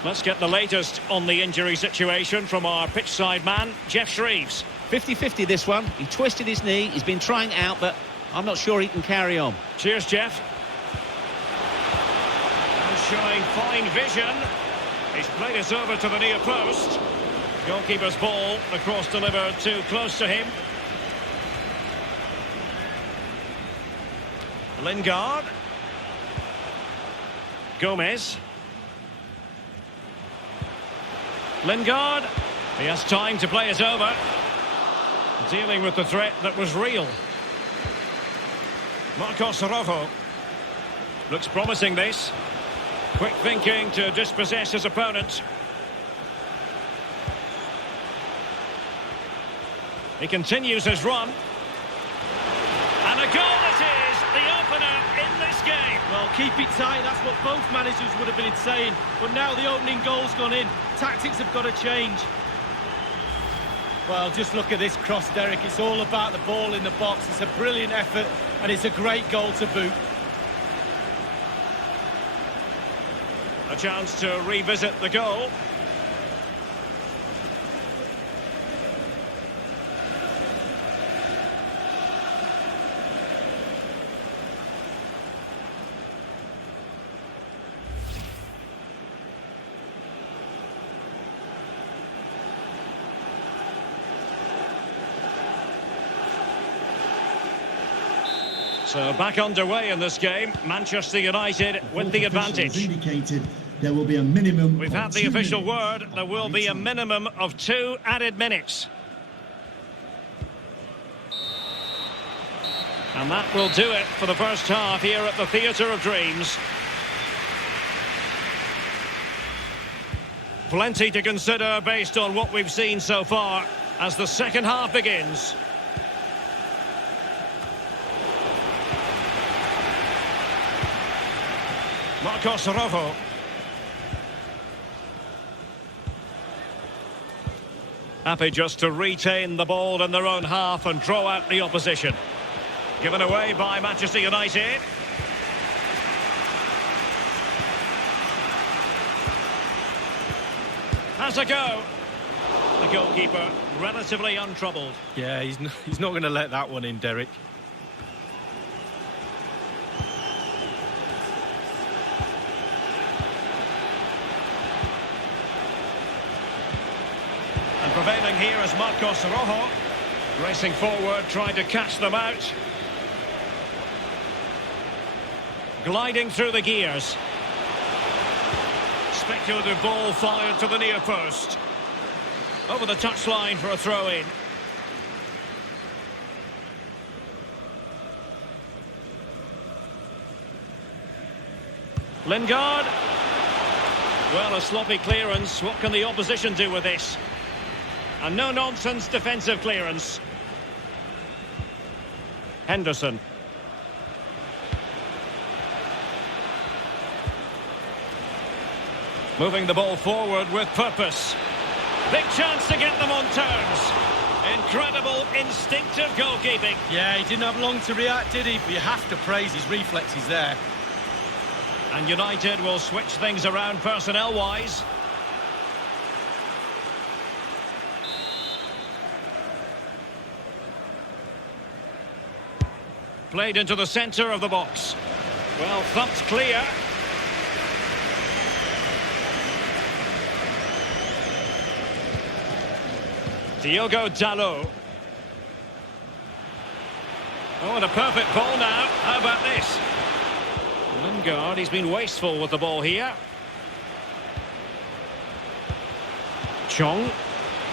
Let's get the latest on the injury situation from our pitchside man, Jeff Shreves. 50-50 this one. He twisted his knee. He's been trying it out, but I'm not sure he can carry on. Cheers, Jeff. And showing fine vision. He's played it over to the near post. Goalkeeper's ball, the cross delivered too close to him. Lingard. Gomez. Lingard. He has time to play it over. Dealing with the threat that was real. Marcos Rojo. Looks promising, this. Quick thinking to dispossess his opponent. He continues his run. And a goal it is, the opener in this game. Well, keep it tight, that's what both managers would have been saying. But now the opening goal's gone in. Tactics have got to change. Well, just look at this cross, Derek. It's all about the ball in the box. It's a brilliant effort, and it's a great goal to boot. A chance to revisit the goal. So back underway in this game, Manchester United with the advantage. Indicated there will be a minimum. We've had the official word, there will be a minimum of 2 added minutes. And that will do it for the first half here at the Theatre of Dreams. Plenty to consider based on what we've seen so far as the second half begins. Marcos Rojo. Happy just to retain the ball in their own half and draw out the opposition. Given away by Manchester United. Has a go. The goalkeeper relatively untroubled. Yeah, he's not going to let that one in, Derek. And prevailing here is Marcos Rojo. Racing forward, trying to catch them out. Gliding through the gears. Speculative ball fired to the near post. Over the touchline for a throw-in. Lingard. Well, a sloppy clearance. What can the opposition do with this? A no-nonsense defensive clearance. Henderson. Moving the ball forward with purpose. Big chance to get them on terms. Incredible instinctive goalkeeping. Yeah, he didn't have long to react, did he? But you have to praise his reflexes there. And United will switch things around personnel-wise. Played into the centre of the box. Well, thumped clear. Diogo Dalot. Oh, and a perfect ball now. How about this? Lingard, he's been wasteful with the ball here. Chong.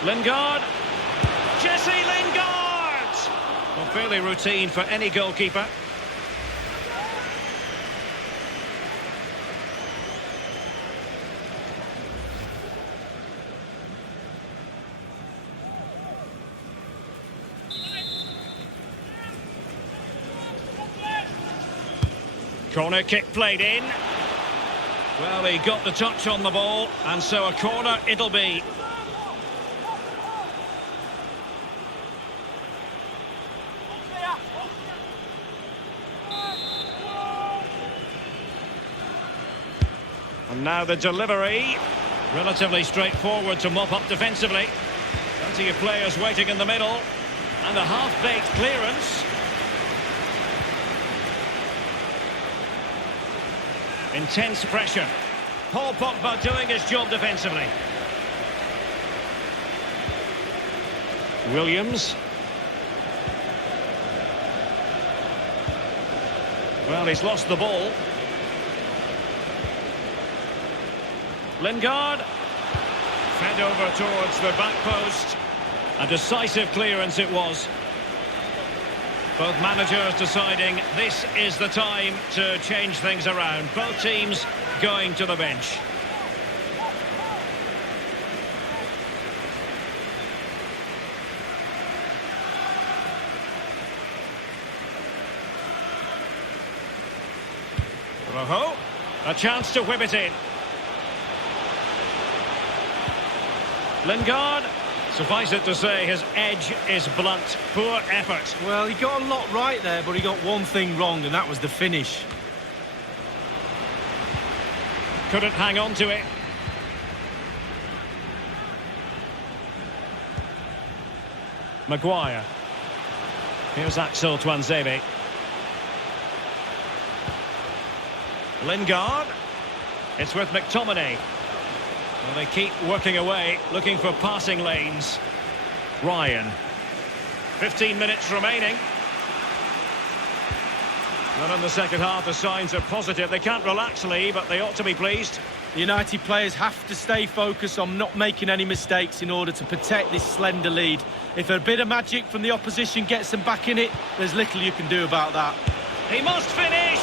Lingard. Jesse Lingard! Well, fairly routine for any goalkeeper. Corner kick played in. Well, he got the touch on the ball, and so a corner it'll be. And now the delivery. Relatively straightforward to mop up defensively. Plenty of players waiting in the middle. And a half-baked clearance. Intense pressure. Paul Pogba doing his job defensively. Williams. Well, he's lost the ball. Lingard. Fed over towards the back post. A decisive clearance it was. Both managers deciding this is the time to change things around. Both teams going to the bench. Rojo, a chance to whip it in. Lingard, suffice it to say, his edge is blunt. Poor effort. Well, he got a lot right there, but he got one thing wrong, and that was the finish. Couldn't hang on to it. Maguire. Here's Axel Tuanzebe. Lingard. It's with McTominay. Well, they keep working away, looking for passing lanes. Ryan. 15 minutes remaining. Not in the second half, the signs are positive. They can't relax, Lee, but they ought to be pleased. The United players have to stay focused on not making any mistakes in order to protect this slender lead. If a bit of magic from the opposition gets them back in it, there's little you can do about that. He must finish!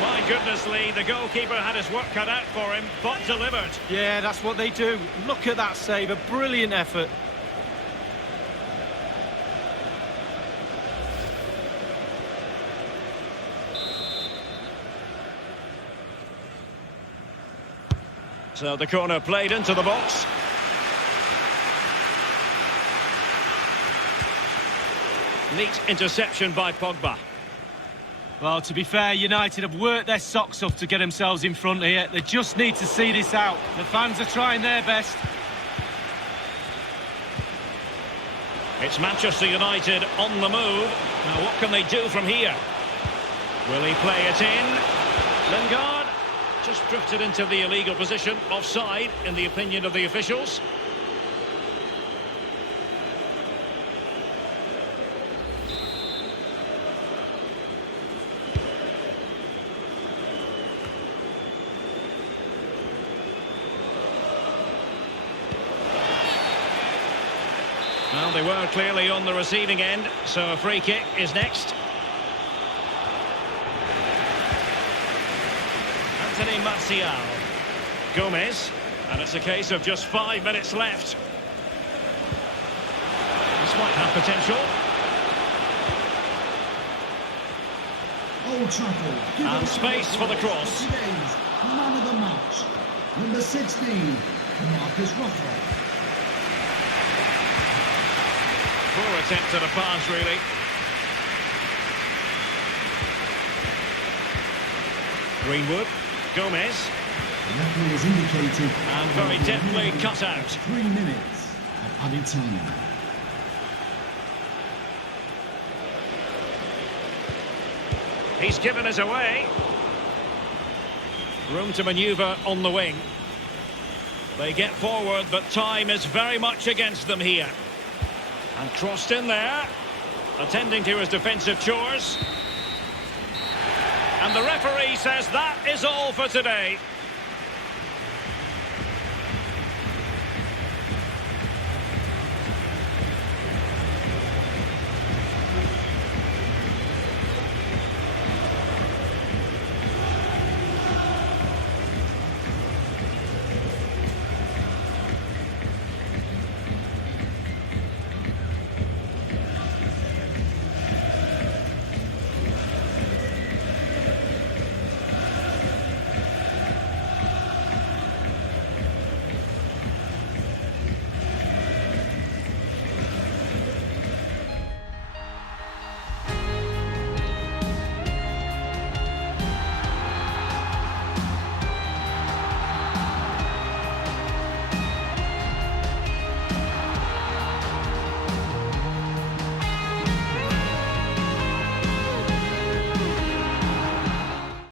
My goodness, Lee, the goalkeeper had his work cut out for him, but delivered. Yeah, that's what they do. Look at that save, a brilliant effort. So the corner played into the box. Neat interception by Pogba. Well, to be fair, United have worked their socks off to get themselves in front here. They just need to see this out. The fans are trying their best. It's Manchester United on the move. Now, what can they do from here? Will he play it in? Lingard just drifted into the illegal position. Offside, in the opinion of the officials. Well, they were clearly on the receiving end, so a free kick is next. Anthony Martial. Gomez, and it's a case of just 5 minutes left. This might have potential. Old Trafford. And space for the cross. Today's man of the match, number 16, Marcus Rochdale. Poor attempt at a pass, really. Greenwood, Gomez. The referee has indicated. And very deftly cut out. 3 minutes of added time. He's given us away. Room to manoeuvre on the wing. They get forward, but time is very much against them here. And crossed in there, attending to his defensive chores. And the referee says that is all for today.